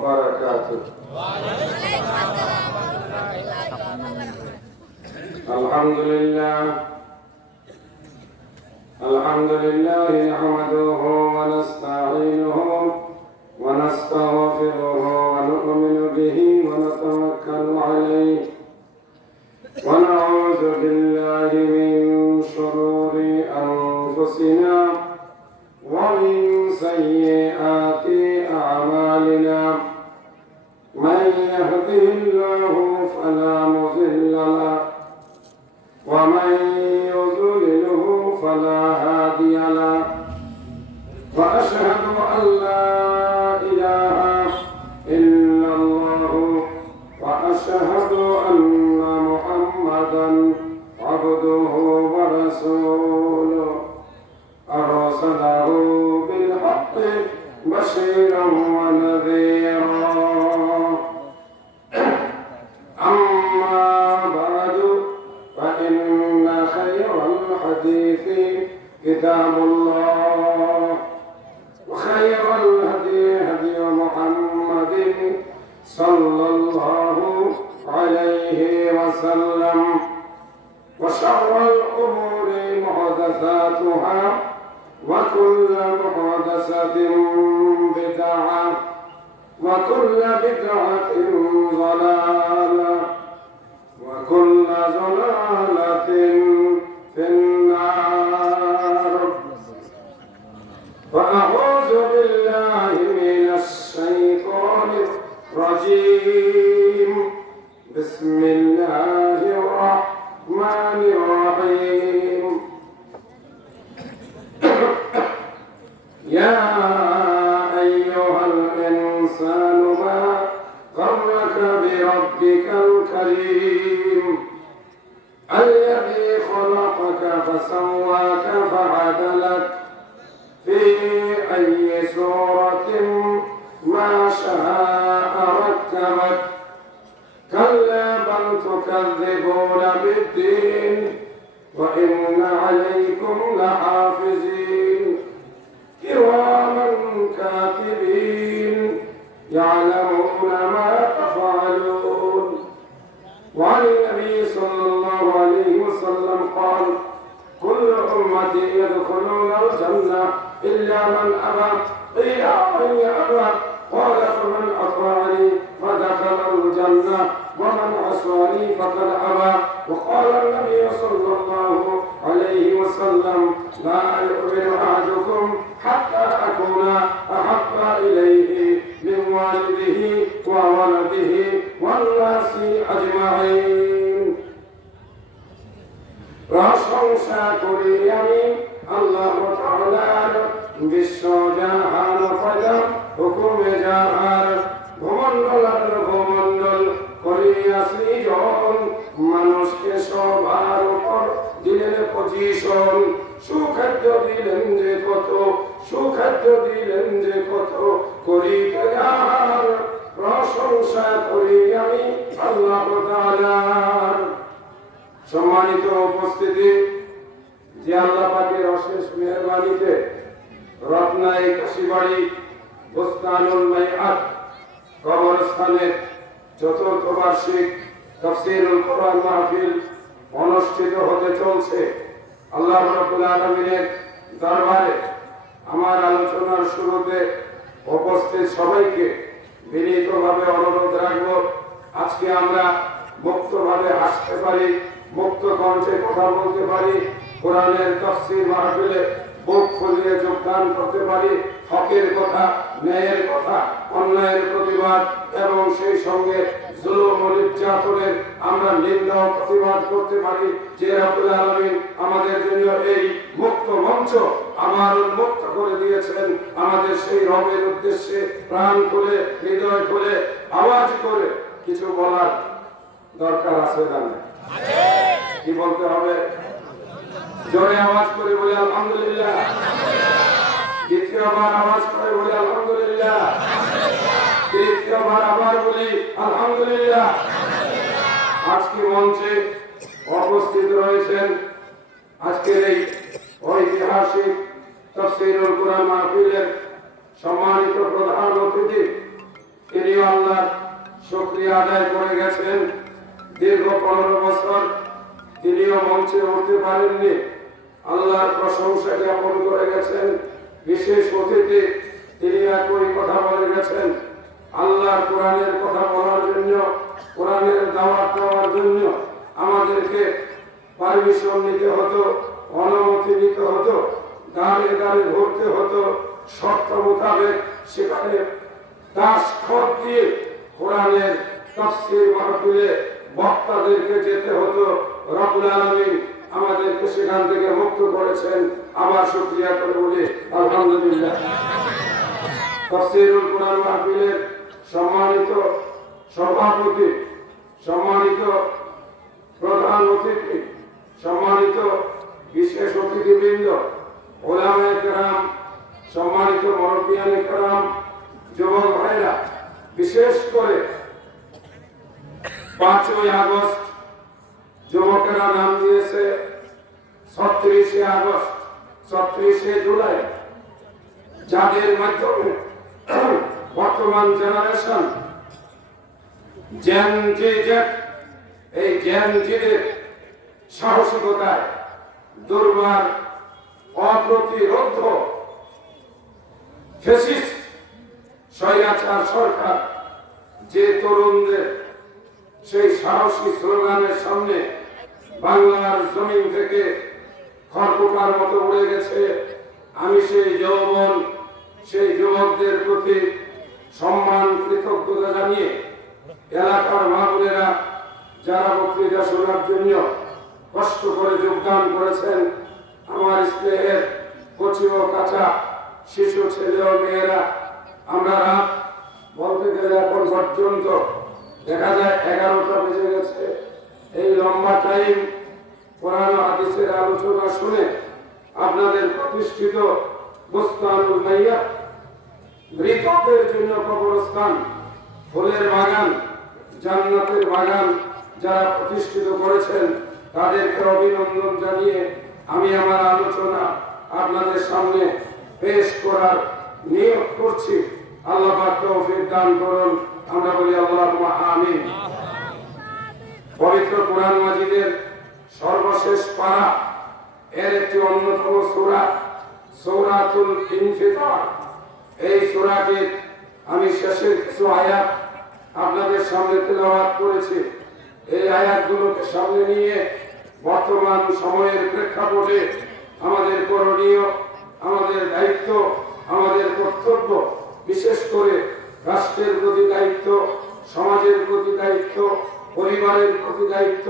وبركاته. الحمد لله نحمده ونستعينه ونستغفره ونؤمن به ونتوكل عليه ونعوذ بالله من شرور أنفسنا ومن سيئات أعمالنا من يهده الله فلا مضل له ومن يضلله فلا هادي له وأشهد أن لا إله إلا الله وأشهد أن محمدا عبده ورسوله أرسله بالحق بشيرا ونذيرا. أما بعد فإن خير الحديث كتاب الله وخير الهدي هدي محمد صلى الله عليه وسلم وشر الأمور محدثاتها وكل محدثة بدعة وكل بدعة ضلالة وكل ضلالة في النار. فأعوذ بالله من الشيطان الرجيم. بسم الله الرحمن الرحيم. يا أيها الإنسان ما غرك بربك الكريم الذي خلقك فسواك فعدلك في أي صورة ما شاء ركبك كلا بل تكذبون بالدين وإن عليكم لحافظين كراما كاتبين يعلمون ما تفعلون. وعن النبي صلى الله عليه وسلم قال كل أمتي يدخلون الجنة إلا من أبى. قيل من يأبى؟ قال فمن أطاعني فدخل الجنة ومن عصاني فقد أبى. وقال النبي صلى الله عليه وسلم لا يؤمن أحدكم حتى أكون أحب إليه من والده وولده والناس أجمعين. প্রশংসা করি আমি আল্লাহ তাআলার, বিশ্ব জাহান ফয়দা হুকুমে জাহার, ভূমণ্ডল আর ভূমণ্ডল করিয়াছি জন, মানুষকে সবার উপর দিলেন পজিশন, সুখাদ্য দিলেন যে কত, সুখাদ্য দিলেন যে কত, করিতে যার প্রশংসা করি আমি আল্লাহ তাআলার। সম্মানিত উপস্থিতি, যে আল্লাহ পাকের অশেষ মেহেরবানিতে রত্নাই কাশীবাড়ি বুস্তানুল মাইআত কবরস্থানের চতুর্থ বার্ষিক তাফসীরুল কোরআন মাহফিল অনুষ্ঠিত হতে চলছে। আল্লাহ রাব্বুল আলামিনের দরবারে আমার আলোচনার শুরুতে উপস্থিত সবাইকে বিনীতভাবে অনুরোধ রাখব, আজকে আমরা মুক্তভাবে হাসতে পারি, মুক্ত কণ্ঠে কথা বলতে পারি, কোরআনের তাফসীর মাহফিলে বুক ফুলিয়ে যোগদান করতে পারি, হকের কথা, ন্যায়ের কথা, অন্যায়ের প্রতিবাদ এবং সেই সঙ্গে জুলুম ও নির্যাতনের আমরা নিন্দা ও প্রতিবাদ করতে পারি। যে রব্বুল আলামিন আমাদের জন্য এই মুক্ত মঞ্চ আমার উন্মুক্ত করে দিয়েছেন, আমাদের সেই রবের উদ্দেশ্যে প্রাণ খুলে, হৃদয় খুলে, আওয়াজ করে কিছু বলার দরকার আছে না? কি বলতে হবে? জোরে আওয়াজ করে বলে আলহামদুলিল্লাহ। দ্বিতীয়বার আওয়াজ করে বলে আলহামদুলিল্লাহ। তৃতীয়বার আবার বলি আলহামদুলিল্লাহ। আজকে মঞ্চে উপস্থিত রয়েছেন আজকের এই ঐতিহাসিক তাফসীরুল কোরআন মাহফিলের সম্মানিত প্রধান অতিথি, তিনি আল্লাহর শুকরিয়া আদায় করে গেছেন। দীর্ঘ 15 বছর তিনিও মঞ্চে উঠতে পারেননি, আল্লাহর প্রশংসা জ্ঞাপন করে গেছেন। বিশেষ অতিথি তিনি একই কথা বলে গেছেন, আল্লাহর কোরআনের কথা বলার জন্য, কোরআনের দাওয়াত দেওয়ার জন্য আমাদেরকে পারমিশন নিতে হতো, অনুমতি নিতে হতো, দাঁড়ে দাঁড়ে ঘুরতে হতো, শর্ত মোতাবেক সেখানে দাসখত দিয়ে কোরআনের তাফসীর মাহফিলে বক্তাদেরকে যেতে হতো। রব্বুল আলামিন আমাদেরকে সেখান থেকে মুক্ত করেছেন। আবার শুকরিয়া করে বলি আলহামদুলিল্লাহ। তাফসীরুল কোরআন মাহফিলের সম্মানিত সভাপতি, সম্মানিত প্রধান অতিথি, সম্মানিত বিশেষ অতিথিবৃন্দ, ওলামায়ে কেরাম, সম্মানিত মুরব্বিয়ানে কেরাম, যুবক ভাইরা, বিশেষ করে 5ই আগস্ট যুবকেরা নাম দিয়েছে 36শে আগস্ট, 36শে জুলাই, যাদের মাধ্যমে বর্তমান জেনারেশন জেন জি, এই জেন জিদের সাহসিকতায় দুর্বার অপ্রতিরোধ ফ্যাসিস্ট স্বৈরাচার সরকার যে তরুণদের সেই সাহসী স্লোগানের সামনে বাংলার জমিন থেকে খড়কুটার মতো উড়ে গেছে, আমি সেই যৌবন, সেই যুবকদের প্রতি সম্মান কৃতজ্ঞতা জানিয়ে এলাকার মা বোনেরা যারা বক্তৃতা শোনার জন্য কষ্ট করে যোগদান করেছেন, আমার স্নেহের কচি ও কাঁচা শিশু ছেলে ও মেয়েরা, আমরা রাত বলতে গেলে এখন পর্যন্ত দেখা যায় 11টা বেজে গেছে। এই লম্বা টাইম কোরআন হাদিসের আলোচনা শুনে আপনাদের প্রতিষ্ঠিত বুস্তানুল মাইয়া, মৃতদের জন্য কবরস্থান, ফুলের বাগান, জান্নাতের বাগান যারা প্রতিষ্ঠিত করেছেন তাদেরকে অভিনন্দন জানিয়ে আমি আমার আলোচনা আপনাদের সামনে পেশ করার নিয়োগ করছি। আল্লাহ পাক তৌফিক দান করুন, আমরা বলি আল্লাহুম্মা আমিন। পবিত্র কোরআন মাজিদের সর্বশেষ পারা এর একটি অন্যতম সূরা সূরাতুল ইনফিতার। এই সূরাটির আমি শেষের কিছু আয়াত আপনাদের সামনে তেলাওয়াত করেছি। এই আয়াতগুলোকে সামনে নিয়ে বর্তমান সময়ের প্রেক্ষাপটে আমাদের করণীয়, আমাদের দায়িত্ব, আমাদের কর্তব্য, বিশেষ করে রাষ্ট্রের প্রতি দায়িত্ব, সমাজের প্রতি দায়িত্ব, পরিবারের প্রতি দায়িত্ব,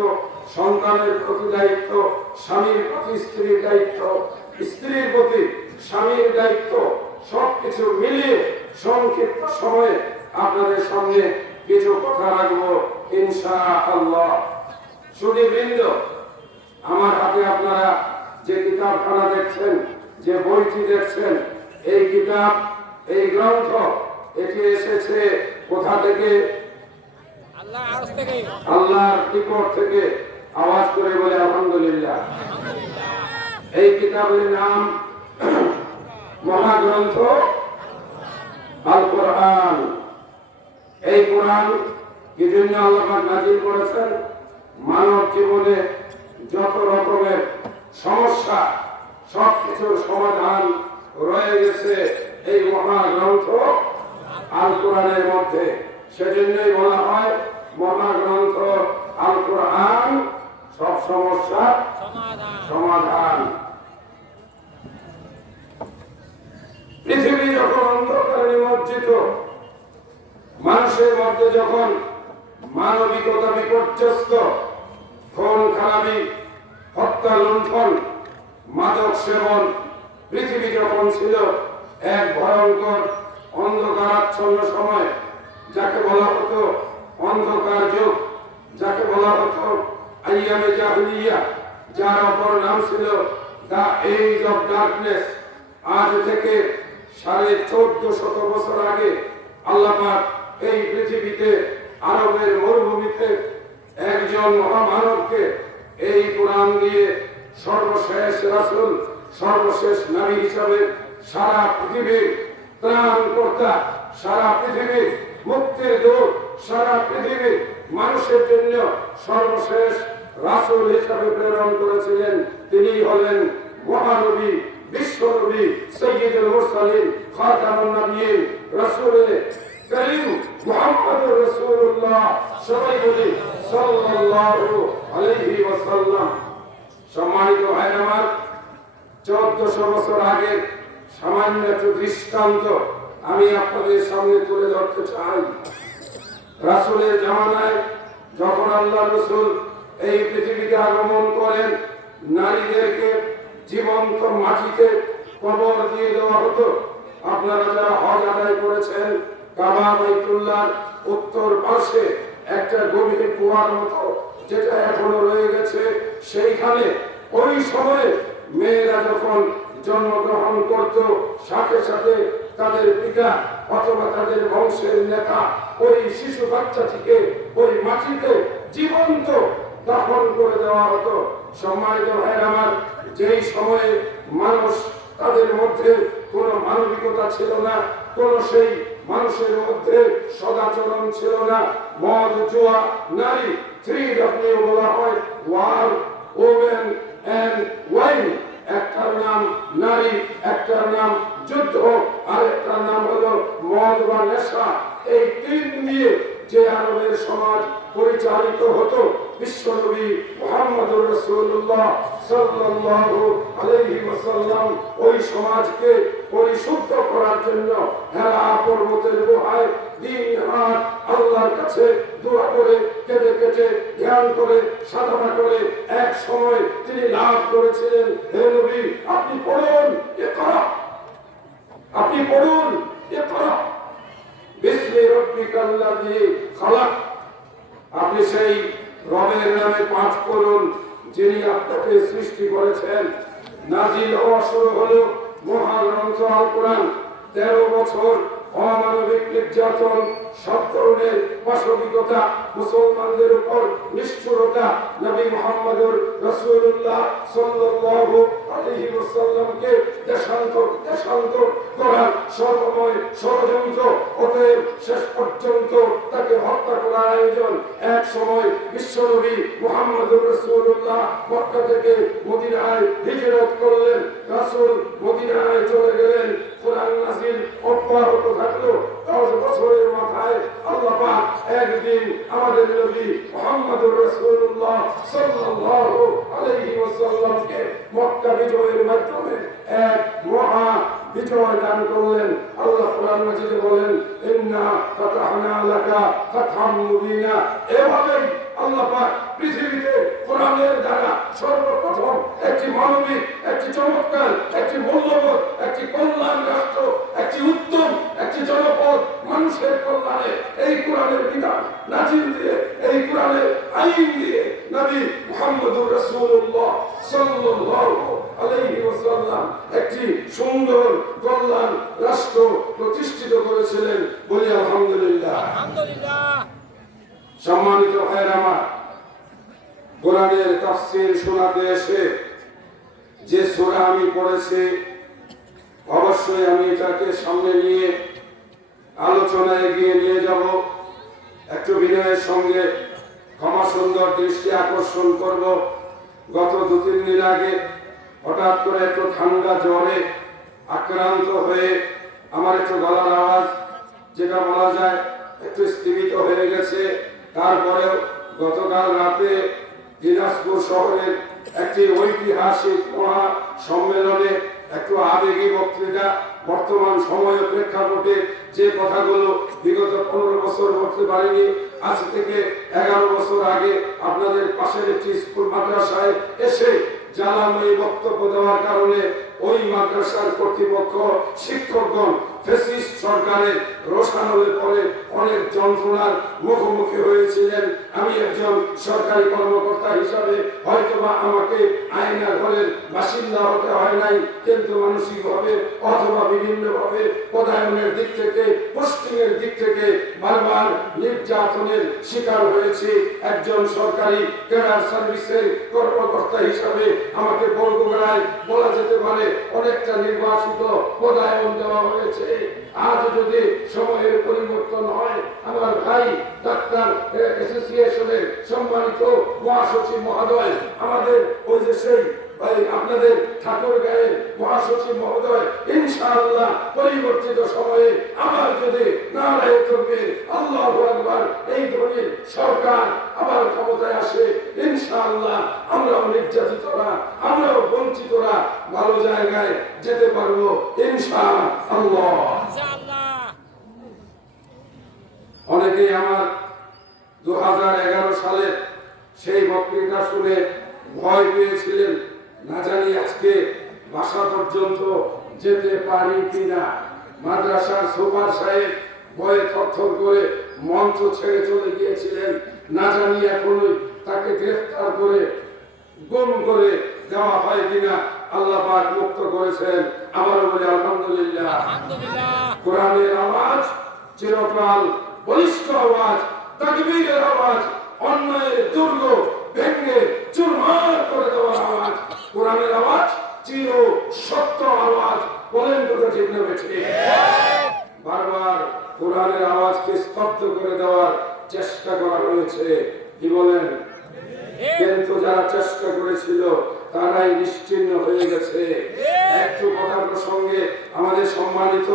সন্তানের প্রতি দায়িত্ব, স্বামীর প্রতি স্ত্রীর দায়িত্ব, স্ত্রীর প্রতি স্বামীর দায়িত্ব, সবকিছু মিলিয়ে সংক্ষিপ্ত সময়ে আপনাদের সামনে কিছু কথা রাখবো ইনশাআল্লাহ। সুধীবৃন্দ, আমার হাতে আপনারা যে কিতাবখানা দেখছেন, যে বইটি দেখছেন, এই কিতাব, এই গ্রন্থ, এটি এসেছে কোথা থেকে? আল্লাহর নিকট থেকে। আওয়াজ করে বলে আলহামদুলিল্লাহ। এই কিতাবের নাম মহাগ্রন্থ আল কোরআন। এই কোরআন কি জন্য আল্লাহ পাক নাযিল করেছেন? মানব জীবনে যত রকমের সমস্যা, সবকিছুর সমাধান রয়ে গেছে এই মহাগ্রন্থ আল কোরআনের মধ্যে। সেজন্যই বলা হয় মহাগ্রন্থ আল কোরআন সব সমস্যার সমাধান। পৃথিবী যখন অন্ধকারে নিমজ্জিত, মানুষের মধ্যে যখন মানবিকতা বিপর্যস্ত, খুন খারাপি, হত্যা লুণ্ঠন, মাদক সেবন, পৃথিবী যখন ছিল এক ভয়ঙ্কর অন্ধকারাচ্ছন্ন সময়, যাকে বলা হতো অন্ধকার যুগ, যাকে বলা হতো আইয়ামে জাহিলিয়া, যার অপর নাম ছিল দা এজ অফ ডার্কনেস। আজ থেকে 1450 বছর আগে আল্লাহ পাক এই পৃথিবীতে আরবের মরুভূমিতে একজন মহামানবকে এই কোরআন দিয়ে সর্বশেষ রাসূল, সর্বশেষ নবী হিসাবে সারা পৃথিবীর ত্রাণকর্তা, সারা পৃথিবীর মুক্তির সারা পৃথিবীর মানুষের জন্য সর্বশেষ রাসূল হিসেবে প্রেরণ করেছিলেন। তিনি হলেন মহানবী, বিশ্বনবী, সাইয়্যিদুল মুরসালিন, খাতামুন নবিয়্যিন, রাসূলে কারীম মুহাম্মদুর রাসূলুল্লাহ, সবাই বলি সাল্লাল্লাহু আলাইহি ওয়াসাল্লাম। সম্মানিত ভাইরা আমার, 1400 বছর আগে সামান্য একটু দৃষ্টান্ত আমি আপনাদের সামনে তুলে ধরতে চাই। রাসূলের জামানায় যখন আল্লাহ রাসূল এই পৃথিবীতে আগমন করেন, নারীদেরকে জীবন্ত মাটিতে কবর দিয়ে দেওয়া হতো। আপনারা যারা হজ আদায় করেছেন, কাবা বাইতুল্লাহর উত্তর পাশে একটা গভীর কুয়ার মতো যেটা এখনো রয়ে গেছে, সেইখানে ওই সময়ে মেয়েরা যখন জন্মগ্রহণ করত, সাথে সাথে তাদের পিতা অথবা তাদের বংশের নেতা ওই শিশু বাচ্চাটিকে ওই মাটিতে জীবন্ত দাফন করে দেওয়া হতো। সম্মানিত ভাইরা আমার, যেই সময়ে মানুষ তাদের মধ্যে কোনো মানবিকতা ছিল না, কোন সেই মানুষের মধ্যে সদাচরণ ছিল না, মদ, জুয়া, নারী, থ্রি বলা হয়, ওয়ার, ওমেন এন্ড ওয়াইন। একটার নাম নারী, একটার নাম যুদ্ধ, আর একটার নাম হলো মদ বা নেশা। এই তিন দিয়ে যে আরবের সমাজ পরিচালিত হতো, বিশ্বনবী মুহাম্মদুর রাসূলুল্লাহ সাল্লাল্লাহু আলাইহি ওয়াসাল্লাম ওই সমাজকে পরিশুদ্ধ করার জন্য হেরা পর্বতের গুহায় দিন রাত আল্লাহর কাছে দোয়া করে, কেঁদে কেটে, ধ্যান করে, সাধনা করে এক সময় তিনি লাভ করেছিলেন, হে নবী আপনি পড়ুন, ইকরা, আপনি পড়ুন, ইকরা বিসমি রাব্বিকাল্লাযী খালাক। আপনি সেই রবের নামে পাঠ করুন যিনি আপনাকে সৃষ্টি করেছেন। নাজিল হওয়া শুরু হলো মহাগ্রন্থ আল কোরআন। 13 বছর অমানবিক নির্যাতন, সব ধরনের পাশবিকতা, মুসলমানদের উপর নিষ্ঠুরতা, নবী মুহাম্মদুর রাসূলুল্লাহ সাল্লাল্লাহু আলাইহি ওয়াসাল্লামকে দেশান্তর করার সর্বময় ষড়যন্ত্র, অতএব শেষ পর্যন্ত তাকে হত্যা করার আয়োজন। এক সময় বিশ্বনবী মুহাম্মদুর রাসূলুল্লাহ মক্কা থেকে মদিনায় হিজরত করলেন। রাসূল মদিনায় চলে গেলেন, কোরআন নাযিল অব্যাহত থাকলো। 10 বছরের মাথায় আল্লাহ পাক একদিন আমাদের নবী মুহাম্মদুর রাসূলুল্লাহ সাল্লাল্লাহু আলাইহি ওয়াসাল্লামকে মক্কা বিজয়ের মাধ্যমে এক মহা বিজয় দান করলেন। আল্লাহ কোরআন মাজিদে বলেন, ইন্না ফাতাহনা লাকা ফাতহাম মুবিনা। এভাবেই আল্লাহ পাক পৃথিবীতে কোরআনের দ্বারা সর্বপ্রথম একটি মানবিক, একটি চমৎকার, একটি মূল্যবোধ, একটি কল্যাণ রাষ্ট্র, একটি উত্তম, একটি জনপদ মানুষের কল্যাণে এই কোরআনের বিধান নাজিল দিয়ে, এই কোরআনের আইন দিয়ে নবী মুহাম্মদুর রাসূলুল্লাহ সাল্লাল্লাহু আলাইহি ওয়াসাল্লাম একটি সুন্দর কল্যাণ রাষ্ট্র প্রতিষ্ঠিত করেছিলেন। বলি আলহামদুলিল্লাহ, আলহামদুলিল্লাহ। সম্মানিত ভাইরা আমার, কোরআনের তাফসীর শোনাতে এসে যে সূরা আমি পড়েছি, অবশ্যই আমি এটাকে সামনে নিয়ে আলোচনায় এগিয়ে নিয়ে যাব। একটু বিনয়ের সঙ্গে ক্ষমা সুন্দর দৃষ্টি আকর্ষণ করব। গত 2-3 দিন আগে হঠাৎ করে একটু ঠান্ডা জ্বরে আক্রান্ত হয়ে আমার একটু গলার আওয়াজ, যেটা বলা যায় একটু স্থগিত হয়ে গেছে। তারপরেও গতকাল রাতে দিনাজপুর শহরের একটি ঐতিহাসিক মহা সম্মেলনে একটু আবেগী বক্তৃতা, বর্তমান সময়ের প্রেক্ষাপটে যে কথাগুলো বিগত 15 বছর বলতে পারিনি, আজ থেকে 11 বছর আগে আপনাদের পাশের একটি স্কুল মাদ্রাসায় এসে জ্বালাময়ী বক্তব্য দেওয়ার কারণে ওই মাদ্রাসার কর্তৃপক্ষ, শিক্ষকগণ ফ্যাসিস্ট সরকারের রোষানলে পরে অনেক যন্ত্রণার মুখোমুখি হয়েছিলেন। আমি একজন সরকারি কর্মকর্তা হিসাবে হয়তোবা আমাকে আয়না ঘরের বাসিন্দা হতে হয় নাই, কিন্তু মানসিকভাবে অথবা বিভিন্নভাবে পদায়নের দিক থেকে, পোস্টিংয়ের দিক থেকে বারবার নির্যাতনের শিকার হয়েছে। একজন সরকারি ক্যাডার সার্ভিসের কর্মকর্তা হিসাবে আমাকে বলগোড়ায় বলা যেতে পারে অনেকটা নির্বাসিত পদায়ন দেওয়া হয়েছে। হয়েছে। আজ যদি সময়ের পরিবর্তন হয়, আমার ভাই ডাক্তার অ্যাসোসিয়েশনের সম্মানিত মহাসচিব মহোদয়, আমাদের ওই যে সেই ভাই আপনাদের ঠাকুরগাঁয়ের মহাসচিব মহোদয়, ইনশাআল্লাহ পরিবর্তিত সময়ে আবার যদি নারায়ে তাকবীর আল্লাহু আকবার এই ধরনের সরকার আবার ক্ষমতায় আসে, ইনশাআল্লাহ আমরাও নির্যাতিতরা, আমরাও বঞ্চিতরা ভালো জায়গায় যেতে পারবো ইনশাআল্লাহ। অনেকেই আমার 2011 সালের সেই বক্তৃতা শুনে ভয় পেয়েছিলেন, না জানি আজকে বাসা পর্যন্ত যেতে পারি কিনা। মাদ্রাসার সুপার সাহেব ভয়ে থরথর করে মঞ্চ ছেড়ে চলে গিয়েছিলেন, না জানি এখনই তাকে গ্রেফতার করে গুম করে দেওয়া হয় কিনা। আল্লাহ পাক মুক্ত করেছেন, আবারও বলি আলহামদুলিল্লাহ। কোরআনের আওয়াজ চিরকাল বলিষ্ঠ আওয়াজ, তাকবীরের আওয়াজ, অন্যায়ের দুর্গ ভেঙে চুরমার করে দেওয়ার আওয়াজ, কোরআনের আওয়াজ চির সত্য আওয়াজ। বলেন কথা ঠিক না বেঠিক? বারবার কোরআনের আওয়াজকে স্তব্ধ করে দেওয়ার চেষ্টা করা হয়েছে, কি বলেন? কিন্তু যারা চেষ্টা করেছিল তারাই নিশ্চিহ্ন হয়ে গেছে। একটু কথা প্রসঙ্গে আমাদের সম্মানিত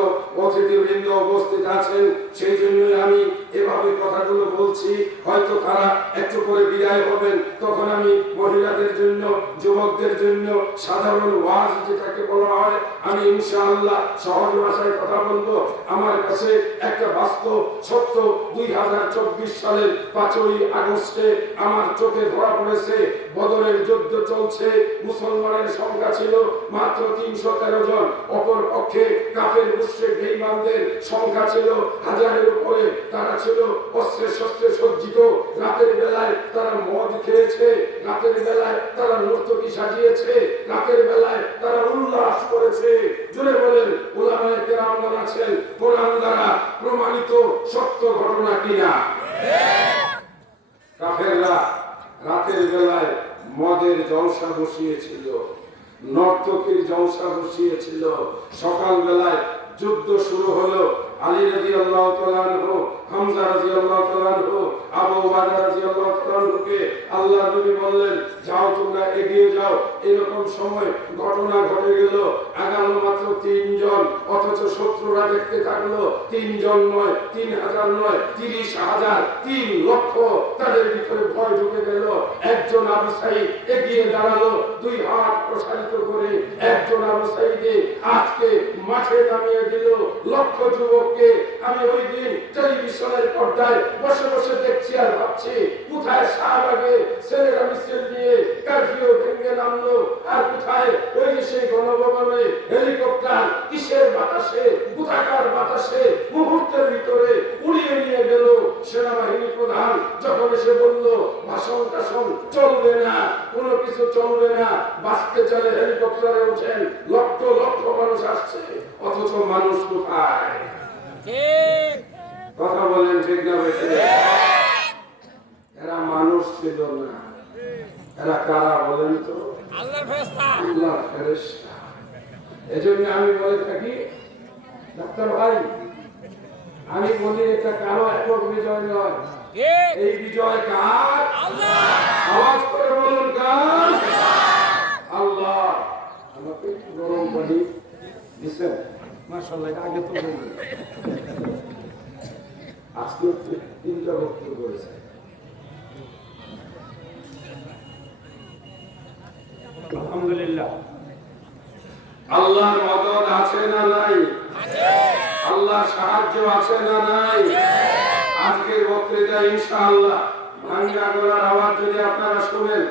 অতিথিবৃন্দ উপস্থিত আছেন, সেই জন্যই আমি এভাবে কথাগুলো বলছি। হয়তো তারা একটু করে বিদায় হবেন, তখন আমি মহিলাদের জন্য, যুবকদের জন্য সাধারণ ওয়াজ যেটাকে বলা হয়, আমি ইনশাআল্লাহ সহজ ভাষায় কথা বলবো। আমার কাছে একটা বাস্তব সত্য 2024 সালের 5ই আগস্টে আমার চোখে ধরা পড়েছে। বদরের যুদ্ধ চলছে, মুসলমানের সংখ্যা ছিল মাত্র 313 জন, অপর পক্ষে কাফের মুশরিক বেঈমানদের সংখ্যা ছিল 1000-এর উপরে। তারা ছিল অস্ত্রে শস্ত্রে সজ্জিত। রাতের বেলায় তারা মদ খেয়েছে, রাতের বেলায় তারা নর্তকী সাজিয়েছে, রাতের বেলায় তারা উল্লাস করেছে। জুড়ে বলেন উলামায়ে কেরামগণ আছেন, কোরআন দ্বারা প্রমাণিত সত্য ঘটনা কিনা? কাফেররা রাতের বেলায় মদের জলসা বসিয়েছিল, নর্তকীর জলসা বসিয়েছিল। সকাল বেলায় যুদ্ধ শুরু হলো। আলী রাদিয়াল্লাহু তাআলা আনহু, হামজা রাদিয়াল্লাহু তাআলা আনহু, আবু উবাইদা রাদিয়াল্লাহু তাআলা আনহুকে আল্লাহর নবী বললেন, যাও তোমরা এগিয়ে যাও। এরকম সময় ঘটনা ঘটে গেল, আগালো মাত্র 3 জন, অথচ শত্রুরা দেখতে থাকলো 3 জন নয়, 3000 নয়, 30,000, 3 লক্ষ। তাদের ভিতরে ভয় ঢুকে গেল। একজন আবু সাঈদ এগিয়ে দাঁড়ালো, 2 হাত প্রসারিত করে। একজন আবু সাঈদে আজকে মাঠে নামিয়ে দিল লক্ষ যুবককে। আমি ওই দিন টেলিভিশনের পর্দায় বসে বসে দেখছি আর ভাবছি, কোথায় শাহবাগে ছেলেরা মিছিল নিয়ে কারফিউ ভেঙে নামলো, আর কোথায় ওই সেই গণভবনে হেলিকপ্টার কিসের বাতাসে, কোথাকার বাতাসে মুহূর্তের ভিতরে উড়িয়ে নিয়ে গেল। সেনাবাহিনী প্রধান যখন এসে বলল, ভাষণ টাষণ চলবে না, কোনো কিছু চলবে না, বাঁচতে চলে হেলিকপ্টারে ওঠেন, লক্ষ লক্ষ মানুষ আসছে, অথচ মানুষ কোথায়? কথা বলেন ঠিক না বেঠিক? এরা মানুষ ছিল না, এরা কারা বলেন তো? আল্লাহর ফেরেশতা। এজন্য আমি বলে থাকি, ডাক্তার ভাই, আমি বলি এটা কারো একক বিজয় নয়, এই বিজয় কার? আওয়াজ করে বলুন কার? আল্লাহ। আমাকে গরম পানি দিচ্ছেন, মাশাআল্লাহ। আগে তো বলবেন, আজকে 3টা বক্তব্য করেছে। আলহামদুলিল্লাহ। আল্লাহর মদদ আছে না নাই? আল্লাহর সাহায্য আছে না নাই? আজকের বক্তৃতা ইনশাআল্লাহ ভাঙ্গা গলার আওয়াজ যদি আপনারা শুনেন,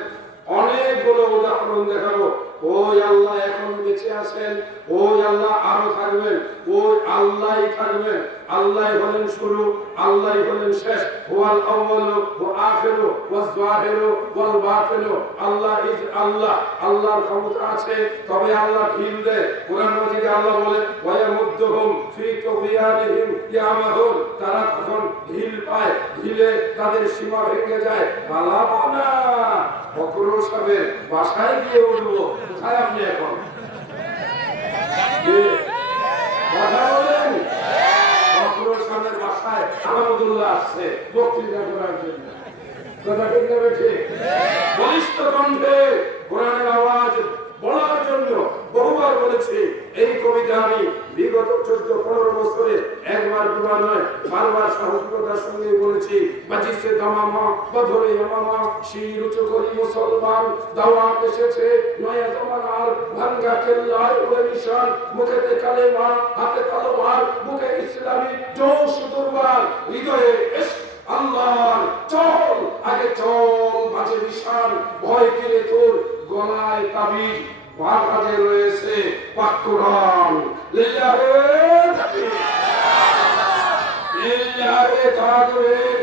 অনেকগুলো উদাহরণ দেখাবো। ওই আল্লাহ এখন বেঁচে আছেন, ওই আল্লাহ আরো থাকবেন, ওই আল্লাহই থাকবেন। আল্লাহ হলেন শুরু, আল্লাহ হলেন শেষ। হুয়াল আউয়ালু ওয়া আখিরু ওয়াজ যাহিরু ওয়াল বাতিনু। আল্লাহ ইজ আল্লাহ। আল্লাহর ক্ষমতা আছে, তবে আল্লাহ ঢিল দেয়। কোরআন মাজিদে আল্লাহ বলে, ওয়া ইয়ামুদ্দুহুম ফি তুগয়ানিহিম ইয়ামাহুন। তারা তখন ঢিল পায়, ঢিলে তাদের সীমা ভেঙে যায়। পালাবো না, অক্রোশ হবে, বাসায় গিয়ে উঠবো। কোথায় আপনি এখন? কথা বলেন। আহমদুল্লাহ আসছে বক্তৃতা করার জন্য। কথা ঠিক না ঠিক? বলিষ্ঠ কণ্ঠে কোরআনের আওয়াজ বলার জন্য বহুবার বলেছি। এই কবিতা আমি বিগত 14-15 বছরে একবার দুবার নয় বারবার সাহসিকতার সঙ্গে বলেছি। বাজিছে দামামা বধরে আমামা শির উঁচু করি মুসলমান, দাওয়াত এসেছে নয়া জামানার ভাঙ্গা কেল্লায় ওরে নিশান, মুখেতে কালেমা হাতে তলোয়ার, মুখে ইসলামী জোশ দুর্বার, হৃদয়ে ইশক আল্লাহর চল আগে চল বাজে নিশান, ভয় কিরে তোর গলায় তাবিজ, বাগানে রয়েছে পাক কোরআন। লিল্লাহি তাকবীর, লিল্লাহি তাকবীর।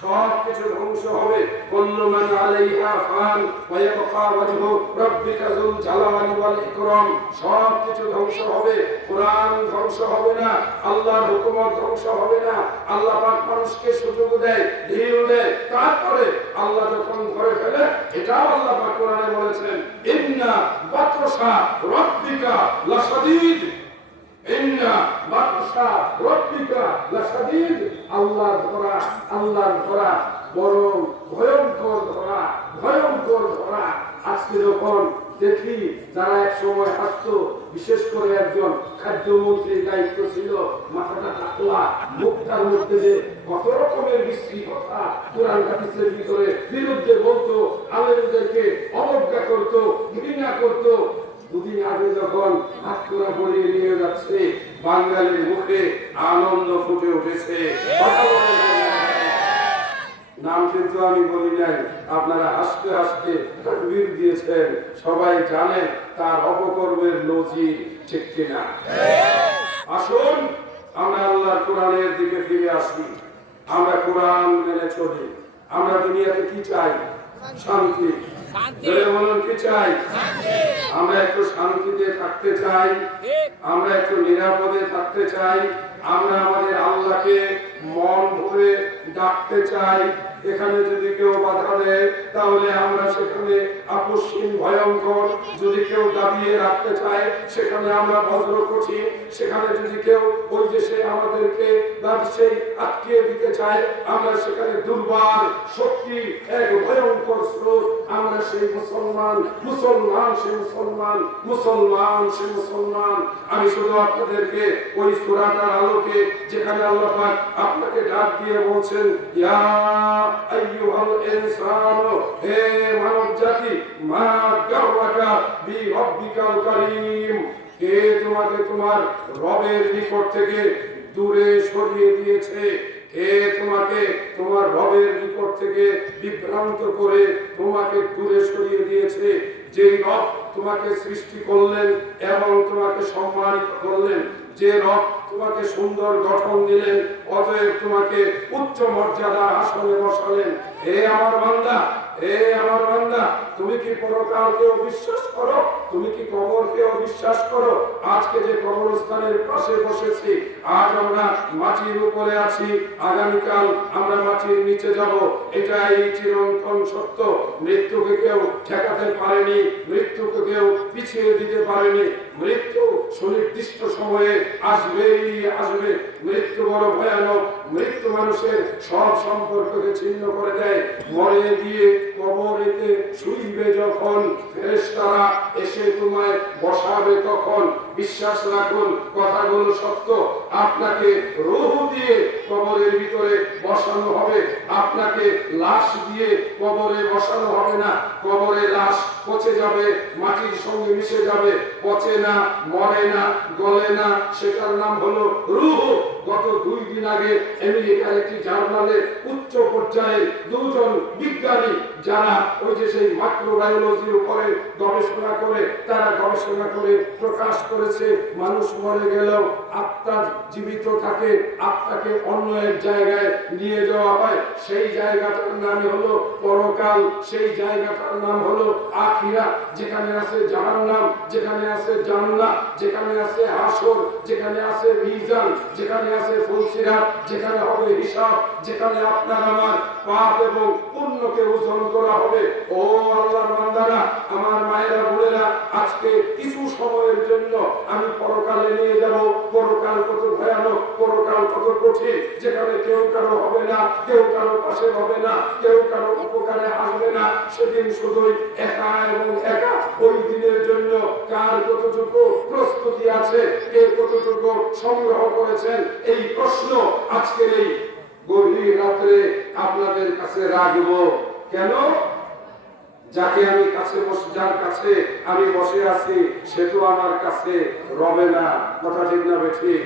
সব কিছু ধ্বংস হবে। কুল্লু মান আলাইহা ফান ওয়া ইয়াবকা ওয়াজহু রাব্বিকা যুল জালালি ওয়াল ইকরাম। সব কিছু ধ্বংস হবে, কোরআন ধ্বংস হবে না, আল্লাহর হুকুমত ধ্বংস হবে না। আল্লাহ পাক মানুষকে সুযোগ দেয়, ঢিল দেয়, তারপরে আল্লাহ যখন ধরে ফেলে, এটাও আল্লাহ পাক কোরআনে বলেছেন, ইন্না বাতশা রাব্বিকা লাশাদীদ, ইন্না বাতশা রাব্বিকা লাশাদীদ। আল্লাহর ধরা বড় ভয়ঙ্কর ধরা, ভয়ঙ্কর ধরা। আজকে যখন দেখি যারা এক সময় হাসতো, বিশেষ করে একজন খাদ্যমন্ত্রীর দায়িত্ব ছিল, মাথাটা টাকলা, মুখটার মধ্যে যে কত রকমের বিশ্রী কথা কোরআন হাদিসের ভিতরে বিরুদ্ধে বলতো, আলেমদেরকে অবজ্ঞা করতো, ঘৃণা করতো। দুদিন আগে যখন হাত তোলা বলিয়ে নিয়ে যাচ্ছে, বাঙালির মুখে আনন্দ ফুটে উঠেছে। নাম কিন্তু আমি বলি নাই, আপনারা হাসতে হাসতে তাকবীর দিয়েছেন, সবাই জানেন তার অপকর্মের নজির, ঠিক কিনা? আসুন আমরা আল্লাহর কোরআনের দিকে ফিরে আসি, আমরা কোরআন মেনে চলি। আমরা দুনিয়াতে কি চাই? শান্তি। বলুন কি চাই? আমরা একটু শান্তিতে থাকতে চাই, আমরা একটু নিরাপদে থাকতে চাই, আমরা আমাদের আল্লাহকে মন ভরে ডাকতে চাই। এখানে যদি কেউ বাধা দেয় তাহলে আমরা সেখানে আপসহীন ভয়ঙ্কর, যদি কেউ দাবিয়ে রাখতে চায় সেখানে আমরা বজ্র কঠিন, সেখানে যদি কেউ ওই যে সে আমাদেরকে সেই আটকিয়ে দিতে চায় আমরা সেখানে দুর্বার শক্তি, এক ভয়ঙ্কর স্রোত। আমরা সেই মুসলমান, মুসলমান সে মুসলমান, মুসলমান সে মুসলমান। আমি শুধু আপনাদেরকে ওই সূরাটার আলোকে, যেখানে আল্লাহ পাক আপনাকে ডাক দিয়ে বলছেন, ইয়া আইয়ুহাল ইনসানু, হে মানব জাতি, মা গাররাকা বিরাব্বিকাল কারীম, কে তোমাকে তোমার রবের নিকট থেকে দূরে সরিয়ে দিয়েছে, কে তোমাকে তোমার রবের নিকট থেকে বিভ্রান্ত করে তোমাকে দূরে সরিয়ে দিয়েছে। যেই রব তোমাকে সৃষ্টি করলেন এবং তোমাকে সম্মানিত করলেন, যে রব তোমাকে সুন্দর গঠন দিলেন, অতএব তোমাকে উচ্চ মর্যাদার আসনে বসালেন। হে আমার বান্দা, হে আমার বান্দা, তুমি কি পরকালকেও বিশ্বাস করো? তুমি কি কবরকেও বিশ্বাস করো? আজকে যে কবরস্থানের পাশে বসেছি, আজ আমরা মাটির উপরে আছি, আগামীকাল আমরা মাটির নিচে যাব, এটাই চিরন্তন সত্য। মৃত্যুকে কেউ ঠেকাতে পারেনি, মৃত্যুকে কেউ পিছিয়ে দিতে পারেনি। মৃত্যু সুনির্দিষ্ট সময়ে আসবেই আসবে। মৃত্যু বড় ভয়ানক। মৃত্যু মানুষের সব সম্পর্ককে ছিন্ন করে দেয়। মরে গিয়ে কবরেতে শুইবে যখন, ফেরেশতারা এসে তোমায় বসাবে তখন। বিশ্বাস রাখুন, কথাগুলো সত্য। আপনাকে রূহ দিয়ে কবরের ভিতরে বসানো হবে, আপনাকে লাশ দিয়ে কবরে বসানো হবে না। কবরে লাশ পচে যাবে, মাটির সঙ্গে মিশে যাবে, পচে না, মরে না, গলে না, সেটার নাম হলো রূহ। গত 2 দিন আগে আমেরিকার একটি জার্নালে উচ্চ পর্যায়ের 2 জন বিজ্ঞানী, যারা ওই যে সেই মাইক্রোবায়োলজির উপরে গবেষণা করে, তারা গবেষণা করে প্রকাশ করেছে, মানুষ মরে গেলেও আত্মা জীবিত থাকে, আত্মাকে অন্য এক জায়গায় নিয়ে যাওয়া হয়। সেই জায়গাটার নাম হলো পরকাল, সেই জায়গাটার নাম হলো আখিরা, যেখানে আছে জাহান্নাম, যেখানে আছে জান্নাত, যেখানে আছে হাসর, যেখানে আছে মিজান, যেখানে আছে ফুলসিরাত, যেখানে হবে হিসাব, যেখানে আপনার আমার পাপ এবং পুণ্যকে ওজন করা হবে। ও আল্লাহর বান্দারা, আমার মায়েরা বোনেরা, আজকে কিছু সময়ের জন্য আমি পরকালে নিয়ে যাব। পরকাল কত ভয়ানক, পরকাল কত কঠিন, যেখানে কেউ কারো হবে না, কেউ কারো পাশে হবে না, কেউ কারো উপকারে আসবে না। সেদিন শুধুই একা এবং একা। ওই দিনের জন্য কার কতটুকু প্রস্তুতি আছে, কে কতটুকু সংগ্রহ করেছেন, এই প্রশ্ন আজকের এই গভীর রাত্রে আপনাদের কাছে রাখবো। কেন? যাকে আমি যার কাছে আমি বসে আছি সে তো আমার কাছে রবে না, কথা ঠিক না ঠিক?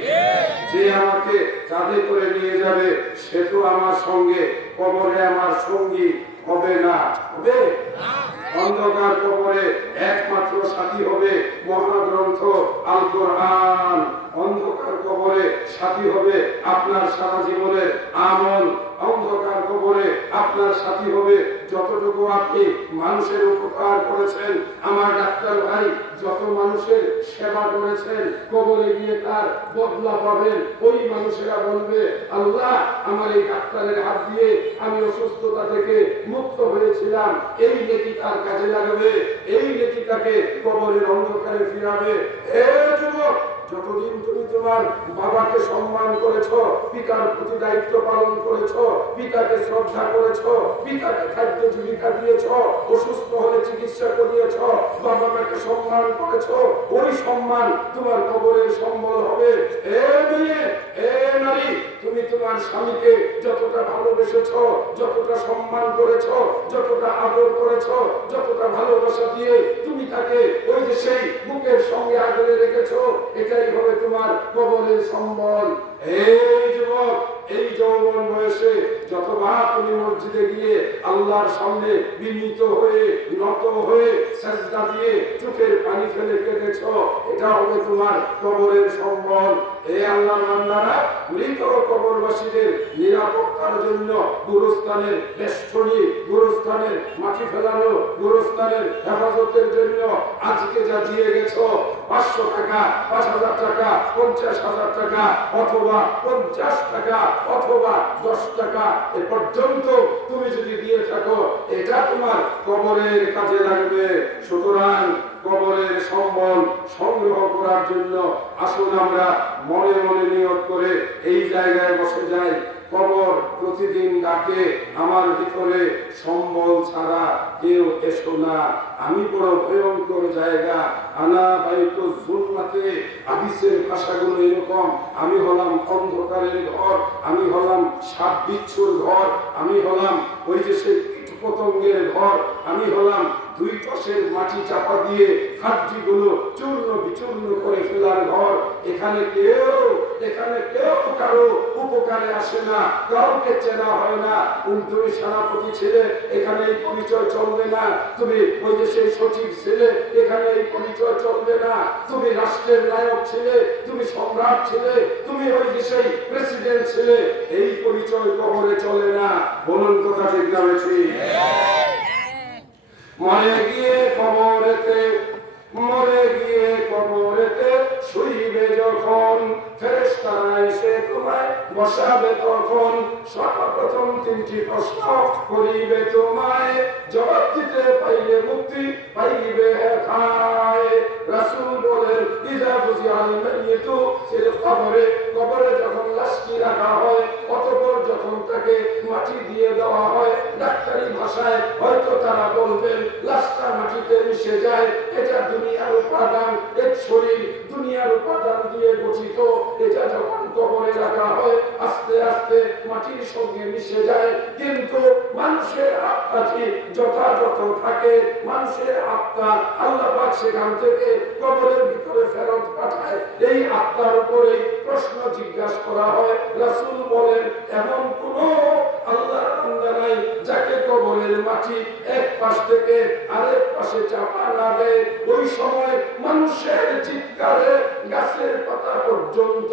যে আমাকে কাঁধে করে নিয়ে যাবে সে তো আমার সঙ্গে কবরে আমার সঙ্গী হবে না, হবে? অন্ধকার কবরে একমাত্র সাথী হবে মহাগ্রন্থ আল কোরআন। অন্ধকার কবরে সাথী হবে আপনার সারা জীবনের আমল। অন্ধকার কবরে আপনার সাথী হবে যতটুকু আপনি মানুষের উপকার করেছেন। আমার ডাক্তার ভাই যত মানুষের সেবা করেছেন, কবরে গিয়ে তার বদলা পাবেন। ওই মানুষেরা বলবে, আল্লাহ আমার এই ডাক্তারের হাত দিয়ে আমি অসুস্থতা থেকে মুক্ত হয়েছিলাম, এই নেকি তার কাজে লাগবে, এই নেকি তাকে কবরের অন্ধকারে ফিরাবে। এ যুবক, যতদিন তুমি তোমার বাবাকে সম্মান করেছো, পিতার প্রতি দায়িত্ব পালন করেছো, পিতাকে শ্রদ্ধা করেছো, পিতাকে খাদ্য জীবিকা দিয়েছো, অসুস্থ হলে চিকিৎসা করিয়েছো, বাবা মাকে সম্মান করেছো, ওই সম্মান তোমার কবরের সম্বল হবে। এ মেয়ে, এ নারী, তুমি তোমার স্বামীকে যতটা ভালোবেসেছো, যতটা সম্মান করেছো, যতটা আদর করেছো, যতটা ভালোবাসা দিয়ে তুমি তাকে ওই যে সেই বুকের সঙ্গে আগলে রেখেছো, এটাই হবে তোমার কবরের সম্বল। এই যুবক, এই যৌবন বয়সে যতবার তুমি মসজিদে গিয়ে আল্লাহর সামনে বিনীত হয়ে নত হয়ে সাজদা দিয়ে চোখের পানি ফেলে কেঁদেছো, এটা হবে তোমার কবরের সম্বল। এই আল্লাহর বান্দারা, মৃত কবরবাসীদের নিরাপত্তার জন্য গুরুস্থানের বেষ্টনী, গুরুস্থানের মাটি ফেলানো, গুরুস্থানের হেফাজতের জন্য আজকে যা দিয়ে গেছো 500 টাকা, 5000 টাকা, 50,000 টাকা, অথবা 50 টাকা, অথবা 10 টাকা, এ পর্যন্ত তুমি যদি দিয়ে থাকো, এটা তোমার কবরের কাজে লাগবে। সুতরাং কবরের সম্বল সংগ্রহ করার জন্য আসুন আমরা মনে মনে নিয়ত করে এই জায়গায় বসে যাই। কবর প্রতিদিন ডাকে, আমার ভিতরে সম্বল ছাড়া কেউ এসো না। আমি বড় ভয়ঙ্কর জায়গা, আনা বাইতু যুলমাতে। হাদিসের ভাষাগুলো এরকম, আমি হলাম অন্ধকারের ঘর, আমি হলাম সাপ বিচ্ছুর ঘর, আমি হলাম ওই যে সেই পতঙ্গের ঘর, আমি হলাম দুই পাশের মাটি চাপা দিয়ে হাড্ডিগুলো চূর্ণ বিচূর্ণ করে ফেলার ঘর। এখানে কেউ কারো উপকারে আসে না, কাউকে চেনা হয় না। তুমি সেনাপতি ছেলে, এখানে এই পরিচয় চলবে না। তুমি ওই যে সেই সচিব ছেলে, এখানে এই পরিচয় চলবে না। তুমি রাষ্ট্রের নায়ক ছেলে, তুমি সম্রাট ছেলে, তুমি ওই যে সেই প্রেসিডেন্ট ছেলে, এই পরিচয় কবরে চলে না। বলুন কথা ঠিক না ঠিক? মরে গিয়ে কবরেতে শুইবে যখন, ফেরেশতারা এসে তোমায় বসাবে তখন। সর্বপ্রথম 3টি প্রশ্ন করিবে তোমায়, জবাব দিতে পাইলে মুক্তি পাইবে হেথায়। রাসূল বলেন, ইযা বুজিআল মাইয়িতু ফিল কবরে, কবরে যখন লাশটি রাখা হয়, অতঃপর যখন তাকে মাটি দিয়ে দেওয়া হয়, ডাক্তারি ভাষায় হয়তো তারা বলবেন লাশটা মাটিতে মিশে যায়। এটা দুনিয়ার উপাদান, এর শরীর দুনিয়ার উপাদান দিয়ে গঠিত। এটা যখন কবরে রাখা হয় আস্তে আস্তে মাটির সঙ্গে মিশে যায়। কিন্তু মানুষের আত্মাটি যথাযথ থাকে। মানুষের আত্মা আল্লাহ পাক সেখান থেকে কবরের ভিতরে ফেরত পাঠায়। এই আত্মার উপরে প্রশ্ন জিজ্ঞাসা করা হয়। রাসূল বলেন, এমন কোন আল্লাহর বান্দা নাই যাকে কবরের মাটি এক পাশ থেকে আরেক পাশে চাপা না দেয়। ওই সময় মানুষের চিৎকারে গাছের পাতা পর্যন্ত,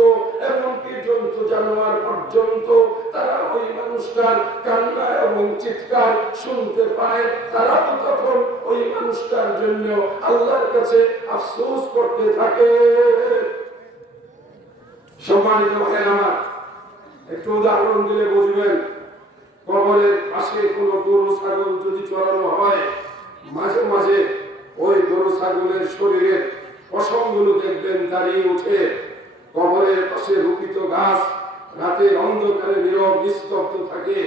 এমনকি জন্তু জানোয়ার পর্যন্ত তারা ওই মানুষটার কান্না এবং চিৎকার শুনতে পায়। তারাও তখন ওই মানুষটার জন্য আল্লাহর কাছে আফসোস করতে থাকে। সম্মানিত ভাইয়েরা আমার, একটু উদাহরণ দিলে বুঝবেন। কবরের পাশে কোনো গরু ছাগল যদি চড়ানো হয়, মাঝে মাঝে ওই গরু ছাগলের শরীরের পশমগুলো দেখবেন দাঁড়িয়ে উঠে। কবরের পাশে রুপিত গাছ রাতের অন্ধকারে নীরব নিস্তব্ধ থাকে।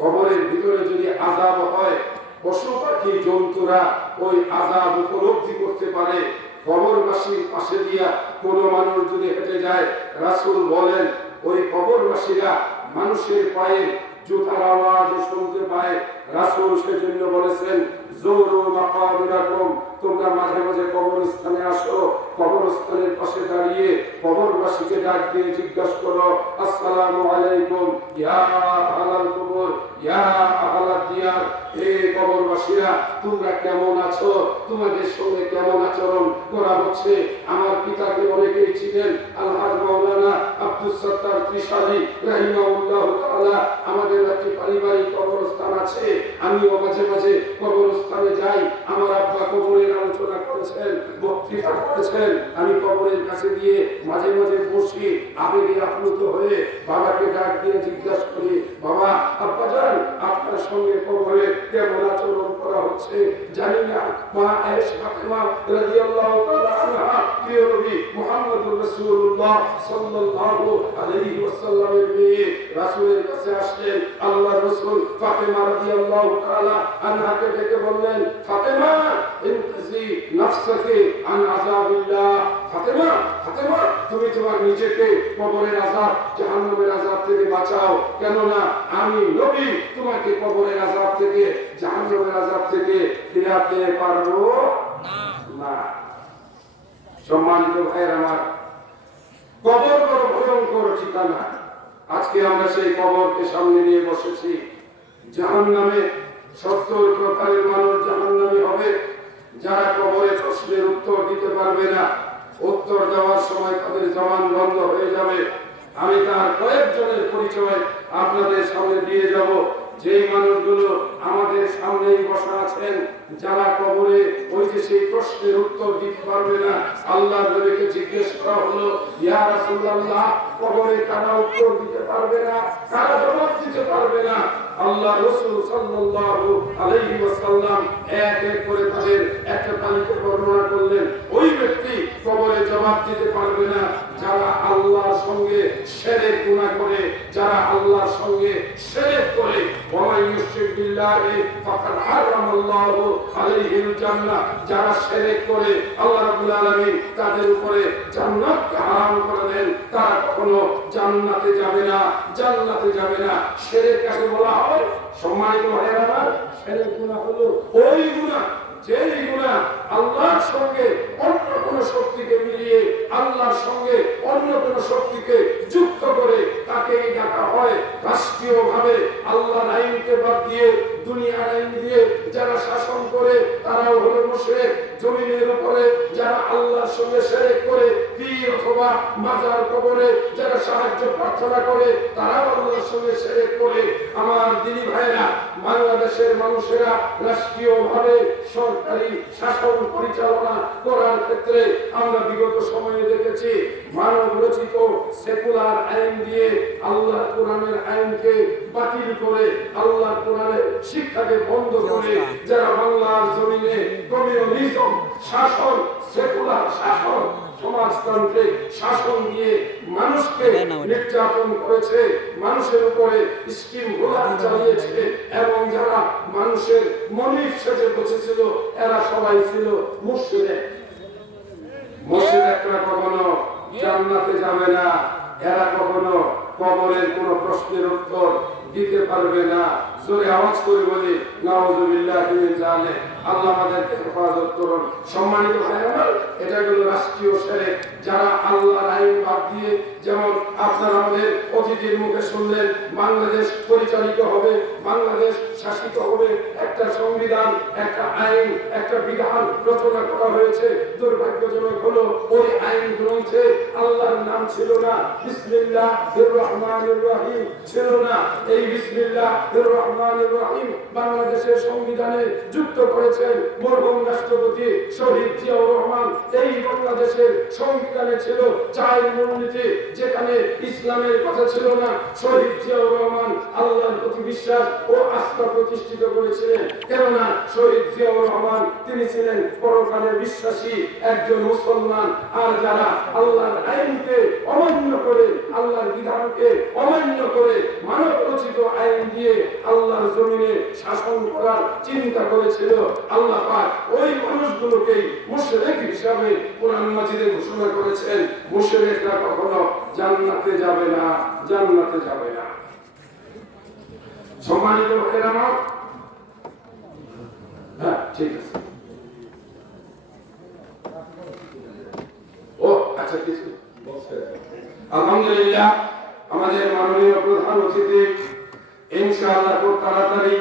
কবরের ভিতরে যদি আযাব হয়, পশু পাখি জন্তুরা ওই আযাব উপলব্ধি করতে পারে। কবরবাসীর পাশে দিয়া কোনো মানুষ যদি হেঁটে যায়, রাসূল বলেন ওই কবরবাসীরা মানুষের পায়ে জুতার আওয়াজ শুনতে পায়। রাসূল সেজন্য বলেছেন, জোরু মাকাবিরাকুম, তোমরা মাঝে মাঝে কবরস্থানে আসো। কবরস্থানের পাশে দাঁড়িয়ে কবরবাসীকে ডাক দিয়ে জিজ্ঞাসা করো, আসসালামু আলাইকুম ইয়া আহলাল কবর ইয়া আহলাদ দিয়ার। হে কবরবাসীরা, তোমরা কেমন আছো? তোমাদের সঙ্গে কেমন আচরণ করা হচ্ছে? আমার পিতাকে অনেকেই ছিলেন আলহাজ মাওলানা আব্দুস সাত্তার ত্রিশালী রাহিমাহুল্লাহ তাআলা। আমাদের একটি পারিবারিক কবরস্থান আছে, আমিও মাঝে মাঝে কবরস্থানে যাই। আমার আব্বা কবরের আলোচনা করেছেন, বক্তৃতা করেছেন। আমি কবরের কাছে গিয়ে মাঝে মাঝে বসি, আবেগে আপ্লুত হয়ে বাবাকে ডাক দিয়ে জিজ্ঞাসা করি, বাবা, আব্বাজান, আপনার সঙ্গে কবরে কেমন আচরণ করা হচ্ছে জানি না। মা আয়েশা ফাতেমা রাদিয়াল্লাহু তাআলা আনহা, প্রিয় নবী মুহাম্মদুর রাসূলুল্লাহ সাল্লাল্লাহু আলাইহি ওয়াসাল্লামের মেয়ে, রাসূলের কাছে আসলেন। আল্লাহর রাসূল ফাতেমা রাদিয়াল্লাহু তাআলা আনহাকে ডেকে বললেন, ফাতেমা ইনতাজি নাফসাকি আন আযাবিল্লাহ। ফাতেমা, ফাতেমা, তুমি তোমার নিজেকে কবরের আযাব, জাহান্নামের আযাব থেকে বাঁচাও। কেননা আমি নবী তোমাকে কবরের আযাব থেকে, জাহান্নামের আযাব থেকে ফিরাতে পারবো না। সম্মানিত ভাইয়ের আমার, কবর বড় ভয়ঙ্কর ঠিকানা। আজকে আমরা সেই কবরকে সামনে নিয়ে বসেছি। জাহান্নামে 70 প্রকারের মানুষ জাহান্নামী হবে, যারা কবরে প্রশ্নের উত্তর দিতে পারবে না। উত্তর দেওয়ার সময় তাদের জবান বন্ধ হয়ে যাবে। আমি তার কয়েকজনের পরিচয় আপনাদের সামনে দিয়ে যাব। যেই মানুষগুলো আমাদের সামনেই বসা আছেন, যারা কবরে ওই যে সেই প্রশ্নের উত্তর দিতে পারবে না। আল্লাহর নবীকে জিজ্ঞেস করা হলো, ইয়া রাসূলুল্লাহ, কবরে কারা উত্তর দিতে পারবে না, কারা জবাব দিতে পারবে না? আল্লাহ রাসূল সাল্লাল্লাহু আলাইহি ওয়াসাল্লাম এক এক করে তাদের একটা তালিকা বর্ণনা করলেন। ওই ব্যক্তি কবরে জবাব দিতে পারবে না যারা আল্লাহর সঙ্গে শিরক গুনাহ করে, যারা আল্লাহর সঙ্গে শিরক করে। ওয়া ইউশরিক বিল্লাহি ফাকাদ হারামাল্লাহু আলাইহিল জান্নাহ, যারা শিরক করে আল্লাহ রাব্বুল আলামিন তাদের উপরে জান্নাতকে হারাম করে দেন। তারা কখনো জান্নাতে যাবে না, জান্নাতে যাবে না। শিরক কাকে বলা হয়? সম্মানিত ভাইয়েরা আমার, শিরক গুনাহ হলো ওই গুনাহ, যেই গুনাহ আল্লাহর সঙ্গে অন্য কোন শক্তিকে মিলিয়ে, আল্লাহর সঙ্গে অন্য কোন শক্তিকে যুক্ত করে তাকেই ডাকা হয়। রাষ্ট্রীয়ভাবে আল্লাহর আইনকে বাদ দিয়ে, দুনিয়ার আইন দিয়ে যারা শাসন করে তারাও হলো মুশরিক। জমিনের উপরে যারা আল্লাহর সঙ্গে শিরক করে, পীর অথবা মাজার কবরে যারা সাহায্য প্রার্থনা করে, তারাও আল্লাহর সঙ্গে শিরক করে। আমার দিনী ভাইরা, বাংলাদেশের মানুষেরা রাষ্ট্রীয়ভাবে সরকারি শাসন পরিচালনা করার ক্ষেত্রে আমরা বিগত সময়ে দেখেছি মানব রচিত সেকুলার আইন দিয়ে আল্লাহর কোরআনের আইনকে বাতিল করে, আল্লাহর কোরআনের শিক্ষাকে বন্ধ করে যারা বাংলার জমিনে কমিউনিজম শাসন, সেকুলার শাসন, সমাজতান্ত্রিক শাসন দিয়ে মানুষকে নির্যাতন করেছে, মানুষের উপরে স্কিম গোলাপ চালিয়েছে, এবং যারা মানুষের মনিব সেজে বসেছিল এরা সবাই ছিল মুশরিক। মুশরিকরা কখনো জান্নাতে যাবে না, এরা কখনো কবরের কোন প্রশ্নের উত্তর দিতে পারবে না। জোরে আওয়াজ করে বলি নাউযুবিল্লাহি মিন যালিক। আল্লাহ আমাদেরকে হেফাজত করুন। সম্মানিত ভাইরা, এটা হলো রাষ্ট্রীয় শিরক। যারা আল্লাহর আইন বাদ দিয়ে, যেমন আপনারা আমাদের অতিথির মুখে শুনলেন, বাংলাদেশ পরিচালিত হবে, বাংলাদেশ শাসিত হবে, একটা সংবিধান, একটা আইন, একটা বিধান রচনা করা হয়েছে। দুর্ভাগ্যজনক হলো ওই আইন গ্রন্থে আল্লাহর নাম ছিল না, বিসমিল্লাহির রহমানির রহিম ছিল না। এই বিসমিল্লাহির রহমানির রহমানির রহিম বাংলাদেশের সংবিধানে যুক্ত করেছেন মরহুম রাষ্ট্রপতি শহীদ জিয়াউর রহমান। এই বাংলাদেশের সংবিধানে ছিল চার মূলনীতি, যেখানে ইসলামের কথা ছিল না। শহীদ জিয়াউর রহমান আল্লাহর প্রতি বিশ্বাস ও আস্থা প্রতিষ্ঠিত করেছিলেন। কেননা শহীদ জিয়াউর রহমান তিনি ছিলেন পরকালে বিশ্বাসী একজন মুসলমান। আর যারা আল্লাহর আইনকে অমান্য করে, আল্লাহর বিধানকে অমান্য করে মানব রচিত আইন দিয়ে আল্লাহর জমিনে শাসন করার চিন্তা করেছিল, আল্লাহ পাক ওই মানুষগুলোকেই মুশরিক হিসাবে কোরআন মাজিদে ঘোষণা করেছেন। মুশরিকরা কখনো জান্নাতে যাবে না, জান্নাতে যাবে না। সম্মানিত ভাইরা আমার, হ্যাঁ ঠিক আছে। ও আচ্ছা, কিছু আলহামদুলিল্লাহ, আমাদের মাননীয় প্রধান অতিথি ইনশাআল্লাহ খুব তাড়াতাড়ি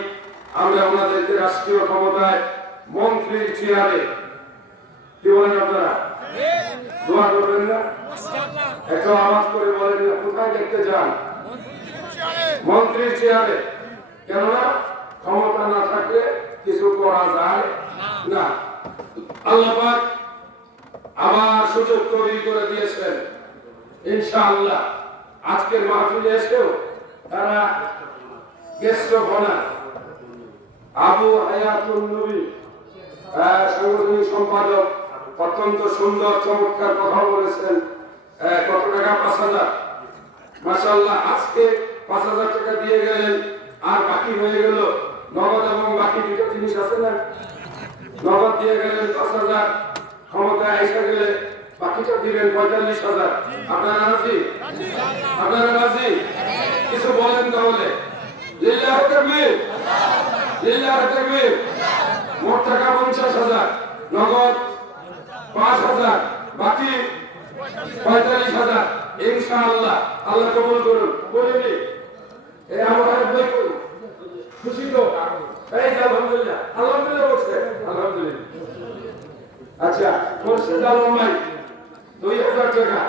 আমরা ওনাদেরকে রাষ্ট্রীয় ক্ষমতায় মন্ত্রীর চেয়ারে, কি বলেন আপনারা, দোয়া করবেন না? একটা আওয়াজ করে বলেন না, কোথায় দেখতে যান? মন্ত্রীর চেয়ারে। কেননা ক্ষমতা না থাকলে কিছু করা যায় না। আল্লাহ পাক আবার সুযোগ তৈরি করে দিয়েছেন ইনশাআল্লাহ। আজকের মাহফিলে এসেও তারা গেস্ট অফ অনার আবু হায়াতুন নবী সাংগঠনিক সম্পাদক অত্যন্ত সুন্দর চমৎকার কথা বলেছেন। কত টাকা? ৫,০০০। মাশাআল্লাহ, আজকে ৫,০০০ টাকা দিয়ে গেলেন, আর বাকি হয়ে গেল নগদ এবং বাকি দুটো জিনিস আছে না। নগদ দিয়ে গেলেন ৫,০০০, ক্ষমতায় এসে গেলে বাকিটা দিবেন ৪৫,০০০। আপনারা রাজি? আপনারা রাজি? কিছু বলেন তাহলে। লিল্লাহি তাকবীর, লিল্লাহি তাকবীর। মোট টাকা ৫০,০০০, নগদ ৫,০০০, বাকি ৪৫,০০০। ইনশাআল্লাহ আল্লাহ কবুল করুন। বলিনি এই আমার বই করুন, খুশি তো? এই যে আলহামদুলিল্লাহ, আলহামদুলিল্লাহ বলছে, আলহামদুলিল্লাহ। আচ্ছা, মুর্শিদ আলম ভাই ২০০০ টাকা।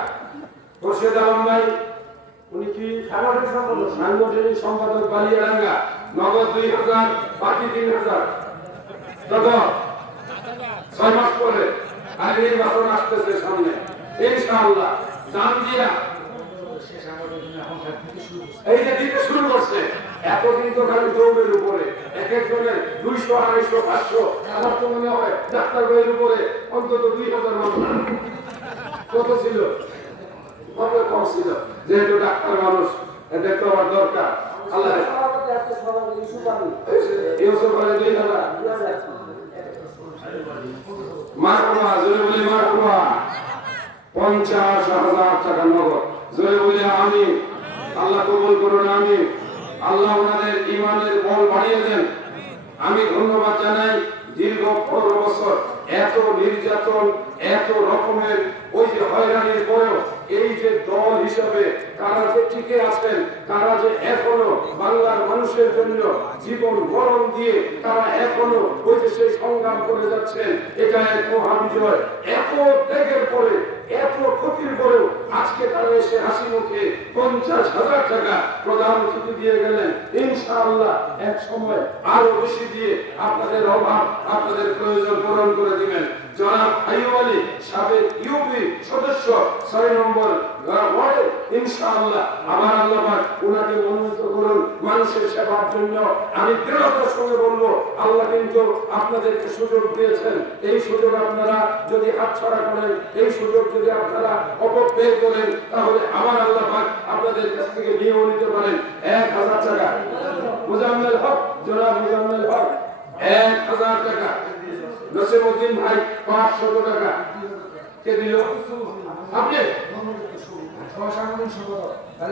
মুর্শিদ আলম ভাই উনি কি সাংগঠনিক সম্পাদক বালিয়াডাঙ্গা, নগদ ২০০০, বাকি ৩,০০০। কত? ৬ মাস পরে, আর নির্বাচন আসতেছে সামনে ইনশাআল্লাহ। জামজিয়া এই যে দিতে শুরু করছে, এতদিন তো খালি দৌড়ের উপরে, এক একজনের ২০০, ২৫০, ৫০০। আমার তো মনে হয় ডাক্তার ভাইয়ের উপরে অন্তত ২,০০০ মানুষ। কত ছিল? কত কম ছিল? যেহেতু ডাক্তার মানুষ, এদের তো আমার দরকার। আল্লাহ মারহাবা, জোরে বলি মারহাবা। ৫০,০০০ টাকা নগদ, জোরে বলি আমিন। আল্লাহ কবুল করুন, আমিন। আল্লাহ ওনাদের ঈমানের বল বাড়িয়ে দেন। আমি ধন্যবাদ জানাই। দীর্ঘ ১৫ বছর এত নির্যাতন, এত রকমের ওই যে হয়রানির পরেও এই যে দল হিসাবে তারা যে টিকে আছেন, তারা যে এখনো বাংলার মানুষের জন্য জীবন মরণ দিয়ে তারা এখনো ওই যে সেই সংগ্রাম করে যাচ্ছেন, এটা এক মহাবিজয়। এত ত্যাগের পরে, এত ক্ষতির পরেও আজকে তারা এসে হাসি মুখে ৫০,০০০ টাকা প্রধান অতিথি দিয়ে গেলেন। ইনশাআল্লাহ এক সময় আরো বেশি দিয়ে আপনাদের অভাব, আপনাদের প্রয়োজন পূরণ করে দিবেন। জনাব আইয়ুব আলী সাবেক ইউপি সদস্য ৬ নম্বর ওয়ার্ডে ইনশাআল্লাহ আবার আল্লাহ পাক ওনাকে মনোনীত করুন মানুষের সেবার জন্য। আমি দৃঢ়তার সঙ্গে বলবো, আল্লাহ কিন্তু আপনাদেরকে সুযোগ দিয়েছেন। এই সুযোগ আপনারা যদি হাতছাড়া করেন, এই সুযোগ যদি আপনারা অপব্যয় করেন, তাহলে আবার আল্লাহ পাক আপনাদের কাছ থেকে নিয়েও নিতে পারেন। ১,০০০ টাকা মুজাম্মেল হক, জনাব মুজাম্মেল হক ১,০০০ টাকা। নসিমউদ্দিন ভাই ৫০০ টাকা। কে দিল? আপনি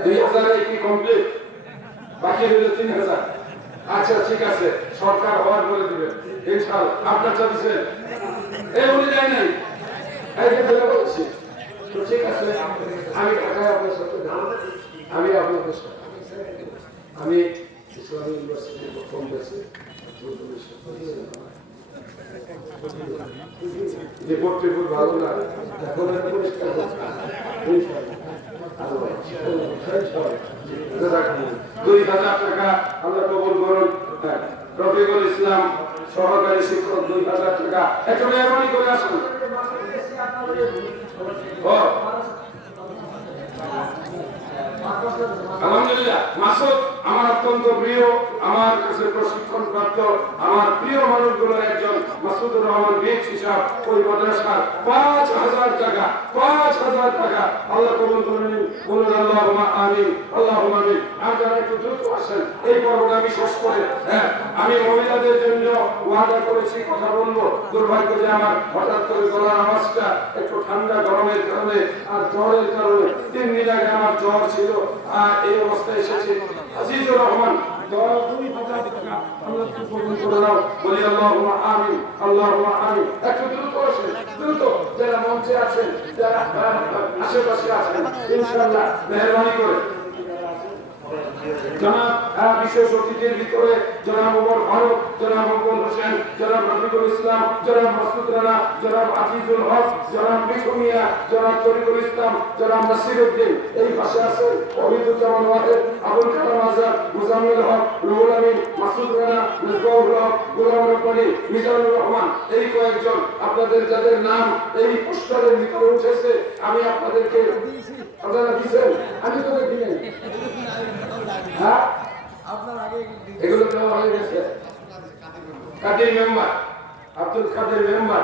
২,০০০ কি কমপ্লিট? বাকি হইল ৩,০০০। আচ্ছা ঠিক আছে, সরকার হওয়ার করে দিবেন ইনশাআল্লাহ। আপনার চাইছেন এই উনি যায় নাই, এই যে বলে বলছি তো ঠিক আছে। আমি ঢাকায় আপনার সাথে, আমি আপনাদের সাথে, আমি ইসলামী ইউনিভার্সিটির প্রথম ব্যাচে যে বোর্ড ভালো না, এখন পরিষ্কার 2000 টাকা আল্লাহ কবুল করুন। রফিকুল ইসলাম সহকারী শিক্ষক 2000 টাকা। একটু মেহরবানি করে আসুন। আলহামদুলিল্লাহ, মাসুদ আমার অত্যন্ত প্রিয়, আমার কাছে প্রশিক্ষণ প্রাপ্ত আমার প্রিয় মানুষগুলোর একজন মাসুদুর রহমান বেশ হিসাব ওই মাদ্রাসার 5000 টাকা, 5000 টাকা আল্লাহ কবুল করে নিন। বলুন আল্লাহুম্মা আমিন, আল্লাহুম্মা আমিন। আর যারা একটু দ্রুত আসেন এই পর্বটা আমি শেষ করে, হ্যাঁ আমি মহিলাদের জন্য ওয়াদা করেছি কথা বলবো। দুর্ভাগ্য যে আমার হঠাৎ করে গলার আওয়াজটা একটু ঠান্ডা গরমের কারণে আর জ্বরের কারণে 3 দিন আগে আমার জ্বর ছিল আর এই অবস্থায় এসেছে। আজিজুর রহমান 2000 টাকা আল্লাহ কবুল করে নাও। বলি আল্লাহুম্মা আমিন, আল্লাহুম্মা আমিন। একটু দ্রুত আসেন, দ্রুত যারা মঞ্চে আছেন, যারা আশেপাশে আছেন, ইনশাআল্লাহ মেহরবানি করে। জনাব বিশেষ অতিথির ভিতরে জনাব ওমর ফারুক, জনাব আবুল হোসেন, জনাব রফিকুল ইসলাম, জনাব মাসুদ রানা, জনাব আজিজুল হক, জনাব মিঠু মিয়া, জনাব তরিকুল ইসলাম, জনাব নাসির উদ্দিন। এই পাশে আছেন ওহিদুজ্জামান ওয়াহেদ, আবুল কালাম আজাদ, মুজাম্মিল হক, রুহুল আমিন, মাসুদ রানা, মিসবাহুল হক, গোলাম রব্বানী, মিজানুর রহমান। এই কয়েকজন আপনাদের যাদের নাম এই পোস্টারের ভিতরে উঠেছে আমি আপনাদেরকে আপনারা দিয়েছেন, আমি তো দিই হ্যাঁ আপনার আগে এগুলো দেওয়া হয়ে গেছে। কাদের মেম্বার আব্দুল কাদের মেম্বার,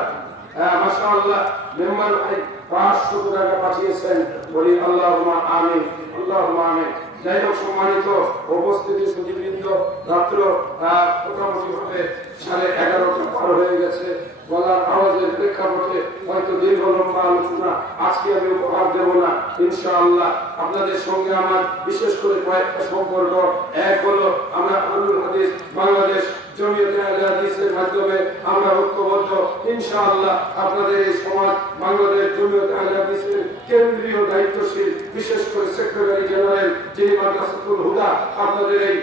মাশাআল্লাহ মেম্বার ভাই 500 টাকা পাঠিয়েছেন। বলি আল্লাহুম্মা আমিন, আল্লাহুম্মা আমিন। যাই হোক সম্মানিত উপস্থিতি সুধীবৃন্দ, রাত্র মোটামুটি ভাবে 11:30 পার হয়ে গেছে। গলার আওয়াজের প্রেক্ষাপটে হয়তো দীর্ঘ লম্বা আলোচনা আজকে আমি উপহার দেব না। ইনশাআল্লাহ আপনাদের সঙ্গে আমার বিশেষ করে কয়েকটা সম্পর্ক। এক হলো আমরা আহলুল হাদিস বাংলাদেশ জমিয়তে আহলে হাদিসের মাধ্যমে আমরা ঐক্যবদ্ধ। ইনশাআল্লাহ আপনাদের এই সমাজ বাংলাদেশ জমিয়তে আহলে হাদিসের কেন্দ্রীয় দায়িত্বশীল বিশেষ করে সেক্রেটারি জেনারেল যিনি মাদ্রাসাতুল হুদা আপনাদের এই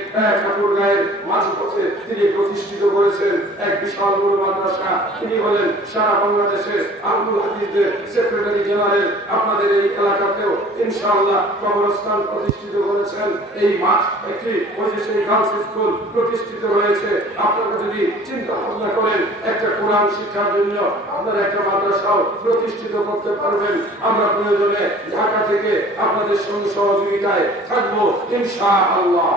ঠাকুরগাঁয়ের মাঝপথে তিনি প্রতিষ্ঠিত করেছেন এক বিশাল বড় মাদ্রাসা। তিনি হলেন সারা বাংলাদেশের আহলুল হাদিসদের সেক্রেটারি জেনারেল। আপনাদের এই এলাকাতেও ইনশাআল্লাহ কবরস্থান প্রতিষ্ঠিত করেছেন। এই মাঠ একটি ওই যে সেই গার্লস স্কুল প্রতিষ্ঠিত হয়েছে। আপনারা যদি চিন্তা ভাবনা করেন একটা কোরআন শিক্ষার জন্য আপনারা একটা মাদ্রাসাও প্রতিষ্ঠিত করতে পারবেন। আমরা প্রয়োজনে ঢাকা থেকে আপনাদের সঙ্গে সহযোগিতায় থাকবো ইনশাআল্লাহ।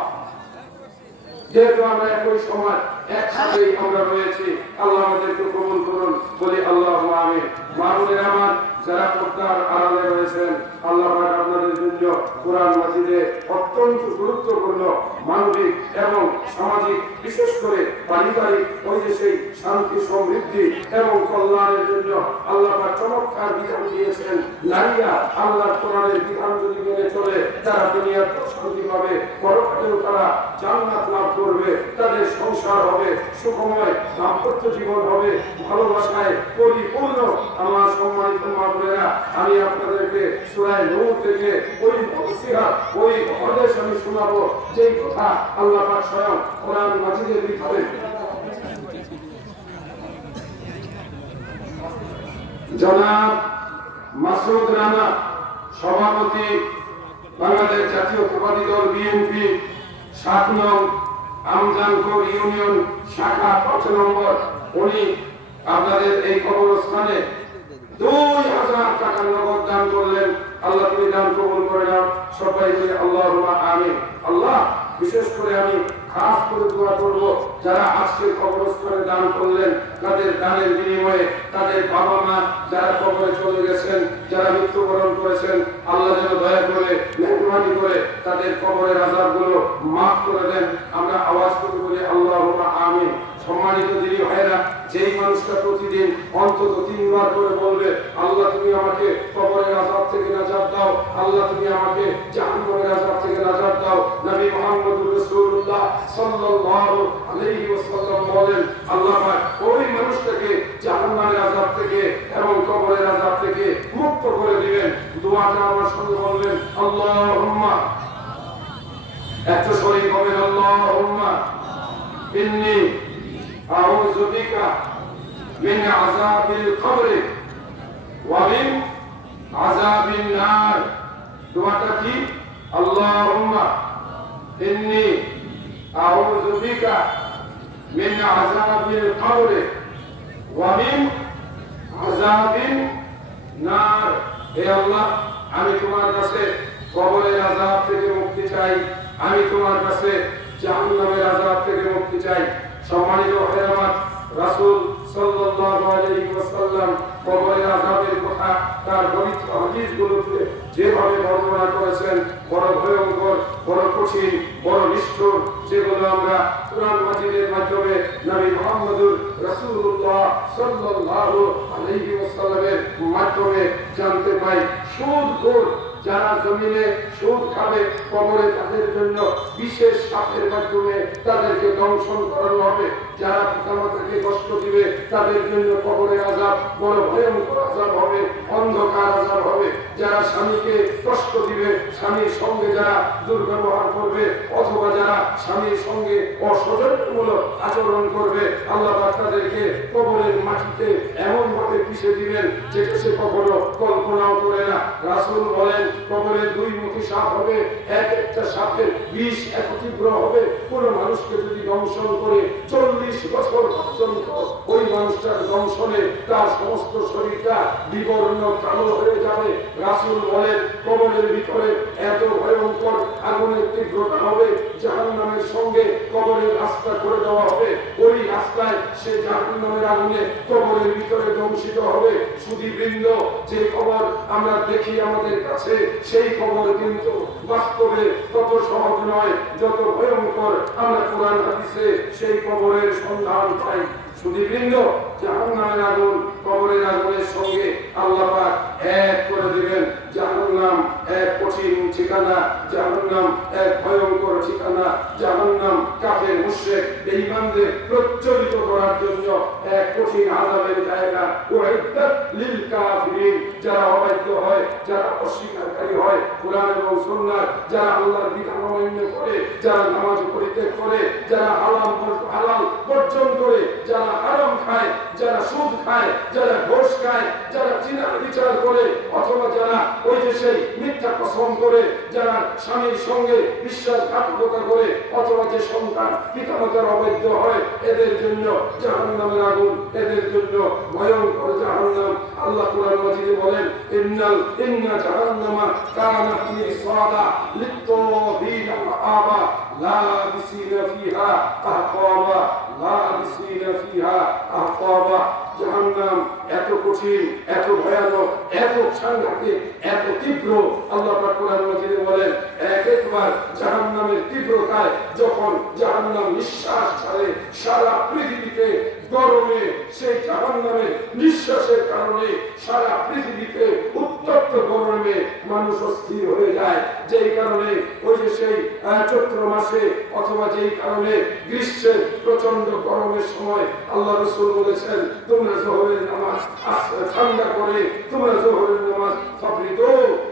যেহেতু আমরা একই সময় একসাথেই আমরা রয়েছি, আল্লাহ আমাদেরকে কবুল করুন। বলি আল্লাহুম্মা আমিন। মাহবুবের আমার যারা পর্দার আড়ালে রয়েছেন, আল্লাহ পাক আপনাদের জন্য কোরআন মাজিদে অত্যন্ত গুরুত্বপূর্ণ মানবিক এবং সামাজিক বিশেষ করে পারিবারিক ওই যে সেই শান্তি সমৃদ্ধি এবং কল্যাণের জন্য আল্লাহ পাক চমৎকার বিধান দিয়েছেন। নারীরা আল্লাহর কোরআনের বিধান যদি মেনে চলে তারা দুনিয়াতে শান্তি পাবে, পরকালেও তারা জান্নাত লাভ করবে, তাদের সংসার হবে সুখময়, দাম্পত্য জীবন হবে ভালোবাসায় পরিপূর্ণ। আমার সম্মানিত মা-বোনেরা, আমি আপনাদেরকে সূরা নূর থেকে ওই নসিহত ওই উপদেশ আমি শোনাবো যেই কথা আল্লাহ পাক স্বয়ং কোরআন মাজিদের ভিতরে জনাব মাসুদ রানা সভাপতি বাংলাদেশ জাতীয়তাবাদী দল বিএনপি 7 নং আমজানপুর ইউনিয়ন শাখা 5 নম্বর, উনি আপনাদের এই কবরস্থানে 2000 টাকা নগদ দান করলেন। আল্লাহ তুমি দান কবুল করে নাও। সবাই বলে আল্লাহুম্মা আমিন। আল্লাহ বিশেষ করে আমি খাস করে দোয়া করব যারা আজকে কবরস্থানে দান করলেন, তাদের দানের বিনিময়ে তাদের বাবা মা যারা কবরে চলে গেছেন, যারা মৃত্যুবরণ করেছেন, আল্লাহ যেন দয়া করে মেহরবানি করে তাদের কবরের আযাবগুলো মাফ করে দেন। আমরা আওয়াজ করে বলি আল্লাহুম্মা আমিন। সম্মানিত দিনী ভাইরা, যেই মানুষটা প্রতিদিন অন্তত 3 বার করে বলবে আল্লাহ তুমি আমাকে কবরের আযাব থেকে নাজাত দাও, আল্লাহ তুমি আমাকে জাহান্নামের আযাব থেকে নাজাত দাও। নবী মুহাম্মদুর রাসূলুল্লাহ সাল্লাল্লাহু আলাইহি ওয়াসাল্লাম বলেন আল্লাহ পাক ওই মানুষটাকে জাহান্নামের আযাব থেকে এবং কবরের আযাব থেকে মুক্ত করে দিবেন। দোয়াটা আমার সঙ্গে বলবেন আল্লাহুম্মা, একটু শরীক হবেন আল্লাহুম্মা ইন্নী আউযু বিকা মিন আযাবিল কবর ওয়া মিন আযাবিন নার দোয়াটা কি? আল্লাহুম্মা ইন্নী আউযু বিকা মিন আযাবিল কবর ওয়া মিন আযাবিন নার। হে আল্লাহ, আমি তোমার কাছে কবরের আযাব থেকে মুক্তি চাই, আমি তোমার কাছে জাহান্নামের আযাব থেকে মুক্তি চাই। সম্মানিত ভাইরা, রাসূল সাল্লাল্লাহু আলাইহি ওয়াসাল্লাম কবরের আযাবের কথা তার পবিত্র হাদিসগুলোতে যেভাবে বর্ণনা করেছেন, বড় ভয়ঙ্কর, বড় কঠিন, বড় নিষ্ঠুর, যেগুলো আমরা কুরআন মাজিদের মাধ্যমে নবী মুহাম্মদুর রাসূলুল্লাহ সাল্লাল্লাহু আলাইহি ওয়াসাল্লামের মাধ্যমে জানতে পাই। সুদখোর যারা জমিনে সুদ খাবে, কবরে তাদের জন্য বিশেষ শাপের মাধ্যমে তাদেরকে দংশন করানো হবে। যারা পিতামাতাকে কষ্ট দিবে, তাদের জন্য কবরে আযাব বড় ভয়ঙ্কর আযাব হবে, অন্ধকার আযাব হবে। যারা স্বামীকে কষ্ট দিবে, স্বামীর সঙ্গে যারা দুর্ব্যবহার করবে, অথবা যারা স্বামীর সঙ্গে অসৌজন্যমূলক আচরণ করবে, আল্লাহ পাক তাদেরকে কবরের মাটিতে এমন ভাবে পিষে দিবেন যেটা সে কখনো কল্পনাও করে না। রাসূল বলেন, কবরের দুই মুখী সাপ হবে, এক একটা সাপের বিষ এত তীব্র হবে, কোন মানুষকে যদি দংশন করে 40 বছর পর্যন্ত ওই মানুষটার দংশনে তার সমস্ত শরীরটা বিবর্ণ কালো হয়ে যাবে। রাসূল বলেন, কবরের ভিতরে এত ভয়ঙ্কর আগুনের তীব্রতা হবে, জাহান্নামের সঙ্গে কবরের রাস্তা করে দেওয়া হবে। ওই রাস্তায় সে জাহান্নামের আগুনে কবরের ভিতরে দংশিত হবে। সুধীবৃন্দ, যে কবর আমরা দেখি আমাদের কাছে, সেই কবর কিন্তু বাস্তবে তত সহজ নয় যত ভয়ঙ্কর আমরা কোরআন হাদিসে সেই কবরের সন্ধান পাই। সুধীবৃন্দ, জাহান্নামের আগুন কবরের আগুনের সঙ্গে আল্লাহ পাক এক করে দিবেন। জাহান্নাম এক কঠিন ঠিকানা, জাহান্নাম এক ভয়ঙ্কর ঠিকানা, জাহান্নাম কাফের মুশরিক বেঈমানদের প্রজ্বলিত করার জন্য এক কঠিন আযাবের জায়গা। উইদ্দাত লিল কাফিরিন, যারা অবাধ্য হয়, যারা অস্বীকারী হয়, কুরআন এবং সুন্নাহ যারা আল্লাহর বিধান অমান্য করে, যারা নামাজ পরিত্যাগ করে, যারা হালাল বর্জন করে, যারা হারাম খায়, যারা সুদ খায়, যারা ঘুষ খায়, যারা জিনার বিচার করে, অথবা যারা ওই যে সেই মিথ্যা কসম করে, যারা স্বামীর সঙ্গে বিশ্বাসঘাতকতা করে, অথবা যে সন্তান পিতামাতার অবাধ্য হয়, এদের জন্য জাহান্নামের আগুন, এদের জন্য ভয়ঙ্কর জাহান্নাম। আল্লাহ কুরআন মাজিদে বলেন, ইন্না জাহান্নামা কানাত মিরসাদা লিত-তাগীনা মাআবা লাবিসিনা ফিহা আহকাবা লাবিসিনা ফিহা আহকাবা। জাহান্নাম এত কঠিন, এত ভয়ানক, এত সাংঘাতিক, এত তীব্র। আল্লাহ পাক কুরআন মাজিদে বলেন, একবার জাহান্নামের তীব্রতায় যখন জাহান্নাম নিঃশ্বাস ছাড়ে, সারা পৃথিবীতে গরমে সেই জাহান্নামের নিঃশ্বাসের কারণে সারা পৃথিবীতে উত্তপ্ত গরমে মানুষ অস্থির হয়ে যায়। যেই কারণে ওই যে সেই চৈত্র মাসে, অথবা যেই কারণে গ্রীষ্মের প্রচন্ড গরমের সময় আল্লাহ রাসূল বলেছেন, তোমরা যোহরের নামাজ ঠান্ডা করে, তোমরা যোহরের নামাজ ফাবরিদু,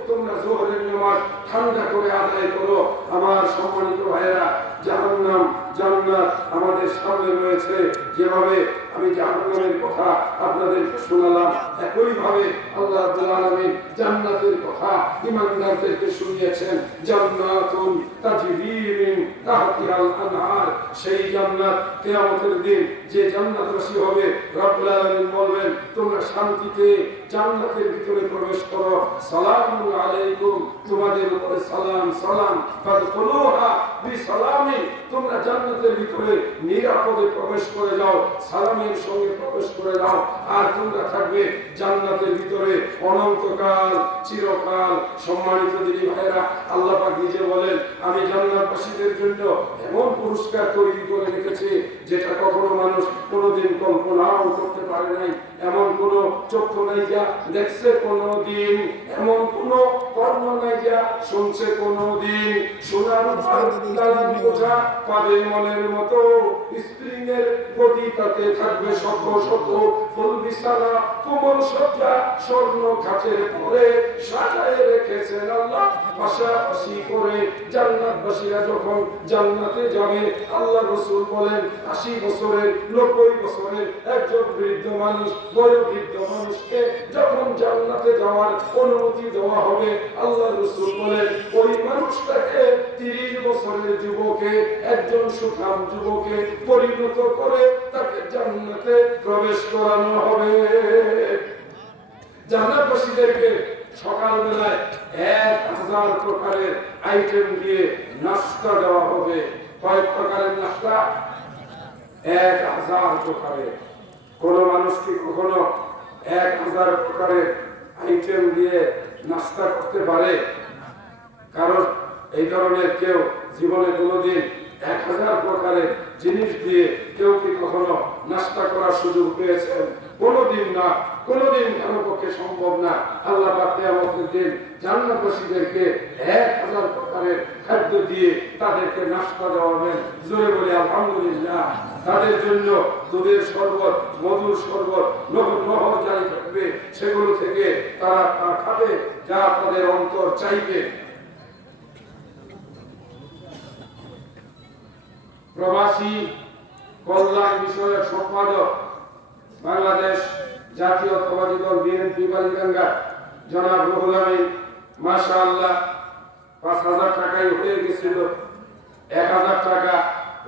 তোমরা যোহরের নামাজ ঠান্ডা করে আদায় করো। আমার সম্মানিত ভাইরা, জাহান্নাম জান্নাত আমাদের সামনে রয়েছে। যেভাবে আমি জাহান্নামের কথা আপনাদেরকে শোনালাম, একই ভাবে আল্লাহ রাব্বুল আলামিন জান্নাতের কথা ঈমানদারদেরকে শুনিয়েছেন। জান্নাতুন তাজরি মিন তাহতিহাল আনহার, সেই জান্নাত কিয়ামতের দিন যে জান্নাতবাসী হবে, রব্বুল আলামিন বলবেন, তোমরা শান্তিতে জান্নাতের ভিতরে প্রবেশ করো। সালামুন আলাইকুম, তোমাদের উপরে সালাম সালাম। ফাদখুলুহা বিসালামিন, তোমরা জান্নাতের ভিতরে নিরাপদে প্রবেশ করে যাও, সালামের সঙ্গে প্রবেশ করে যাও। আর তোমরা থাকবে জান্নাতের ভিতরে অনন্তকাল, চিরকাল। সম্মানিত দিনী ভাইরা, আল্লাহ পাক নিজে বলেন, আমি জান্নাতবাসীদের জন্য এমন পুরস্কার তৈরি করে রেখেছি যেটা কখনো মানুষ কোনোদিন কল্পনাও করতে পারে নাই। এমন কোন চক্ষু নাই যা দেখছে কোনদিন, এমন কোন কর্ণ নাই যা শুনছে কোনদিন। সোনার বোঝা পাবে মনের মতো, স্প্রিংয়ের গতি তাতে থাকবে শত শত, ফুল বিছানা কোমল সজ্জা স্বর্ণ খাটের পরে সাজায় রেখেছেন আল্লাহ পাশাপাশি করে। জান্নাতবাসীরা যখন জান্নাতে যাবে, আল্লাহ রাসূল বলেন, 80 বছরের 90 বছরের একজন বৃদ্ধ মানুষ বয়োবৃদ্ধ মানুষকে যখন জান্নাতে যাওয়ার অনুমতি দেওয়া হবে, আল্লাহ রাসূল বলেন ওই মানুষটাকে 30 বছরের যুবকে, একজন সুঠাম যুবকে পরিণত করে তাকে জান্নাতে প্রবেশ করানো হবে। জান্নাতবাসীদেরকে সকালবেলায় 1000 প্রকারের আইটেম দিয়ে নাস্তা দেওয়া হবে। কয় প্রকারের নাস্তা? 1000 প্রকারের। কোন মানুষ কি কখনো 1000 প্রকারের আইটেম দিয়ে নাস্তা করতে পারে? কারণ এই ধরনের কেউ জীবনে কোনোদিন 1000 প্রকারের জিনিস দিয়ে কেউ কি কখনো নাস্তা করার সুযোগ পেয়েছেন? কোনোদিন না, কোনোদিন কারো পক্ষে সম্ভব না। আল্লাহ পাক কিয়ামতের দিন জান্নাতবাসীদেরকে 1000 প্রকারের খাদ্য দিয়ে তাদেরকে নাস্তা দেওয়াবেন। জোরে বলি আলহামদুলিল্লাহ। তাদের জন্য দুধের শরবত, মধুর শরবত, নহর জারি থাকবে, সেগুলো থেকে তারা তা খাবে যা তাদের অন্তর চাইবে। প্রবাসী কল্যাণ বিষয়ক সম্পাদক বাংলাদেশ জাতীয়তাবাদী দল বিএনপি বালিগঙ্গা জনাব রুহুল আমিন, মাশাআল্লাহ 5000 টাকাই হয়ে গেছিল, 1000 টাকা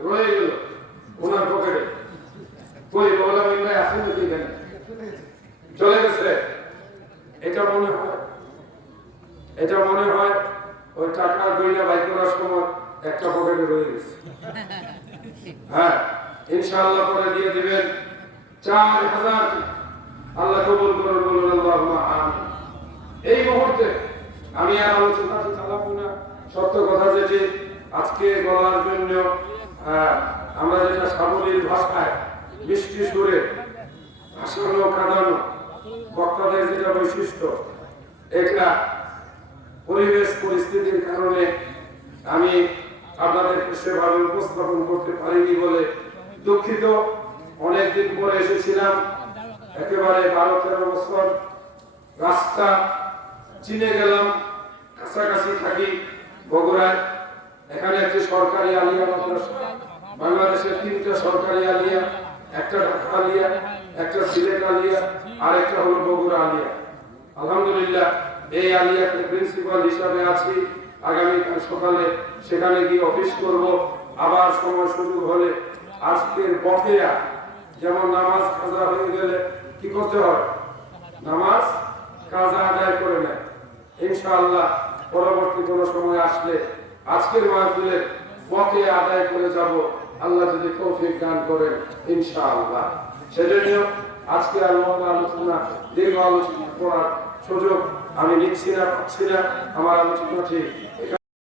রয়ে গেল ওনার পকেটে। কই রুহুল আমিন ভাই আছেন নাকি এখানে? চলে গেছে। এটা মনে হয় ওই টাকা গইনা বাই করার সময় একটা পকেটে রয়ে গেছে। হ্যাঁ, ইনশাআল্লাহ পরে দিয়ে দিবেন 4000। আল্লাহ কবুল করুন, বলুন আল্লাহুম্মা আমিন। এই মুহূর্তে আমি আর আলোচনাটি চালাবো না। সত্য কথা যেটি আজকে বলার জন্য আমরা যেটা সাবলীল ভাষায় মিষ্টি সুরে ভাসানো কাঁদানো বক্তাদের যেটা বৈশিষ্ট্য, এটা পরিবেশ পরিস্থিতির কারণে আমি আপনাদেরকে সেভাবে উপস্থাপন করতে পারিনি বলে দুঃখিত। অনেকদিন পরে এসেছিলাম, একেবারে 12-13 বছর রাস্তা চিনে গেলাম, কাছাকাছি থাকি বগুড়ায়। এখানে একটি সরকারি আলিয়া মাদ্রাসা, বাংলাদেশের 3টা সরকারি আলিয়া, একটা ঢাকা আলিয়া, একটা সিলেট আলিয়া, আর একটা হলো বগুড়া আলিয়া। আলহামদুলিল্লাহ এই আলিয়াতে প্রিন্সিপাল হিসাবে আছি। আগামীকাল সকালে সেখানে গিয়ে অফিস করব। আবার সময় সুযোগ হলে আজকের বকেয়া, যেমন নামাজ কাজা হয়ে গেলে কি করতে হয়? নামাজ কাজা আদায় করে নেয়। ইনশাআল্লাহ পরবর্তী কোনো সময় আসলে আজকের মাহফিলে বকেয়া আদায় করে যাব, আল্লাহ যদি তৌফিক দান করেন ইনশাআল্লাহ। সেজন্য আজকে আর লম্বা আলোচনা, দীর্ঘ আলোচনা করার সুযোগ আমি নিচ্ছি না, পাচ্ছি না। আমার আলোচনা ঠিক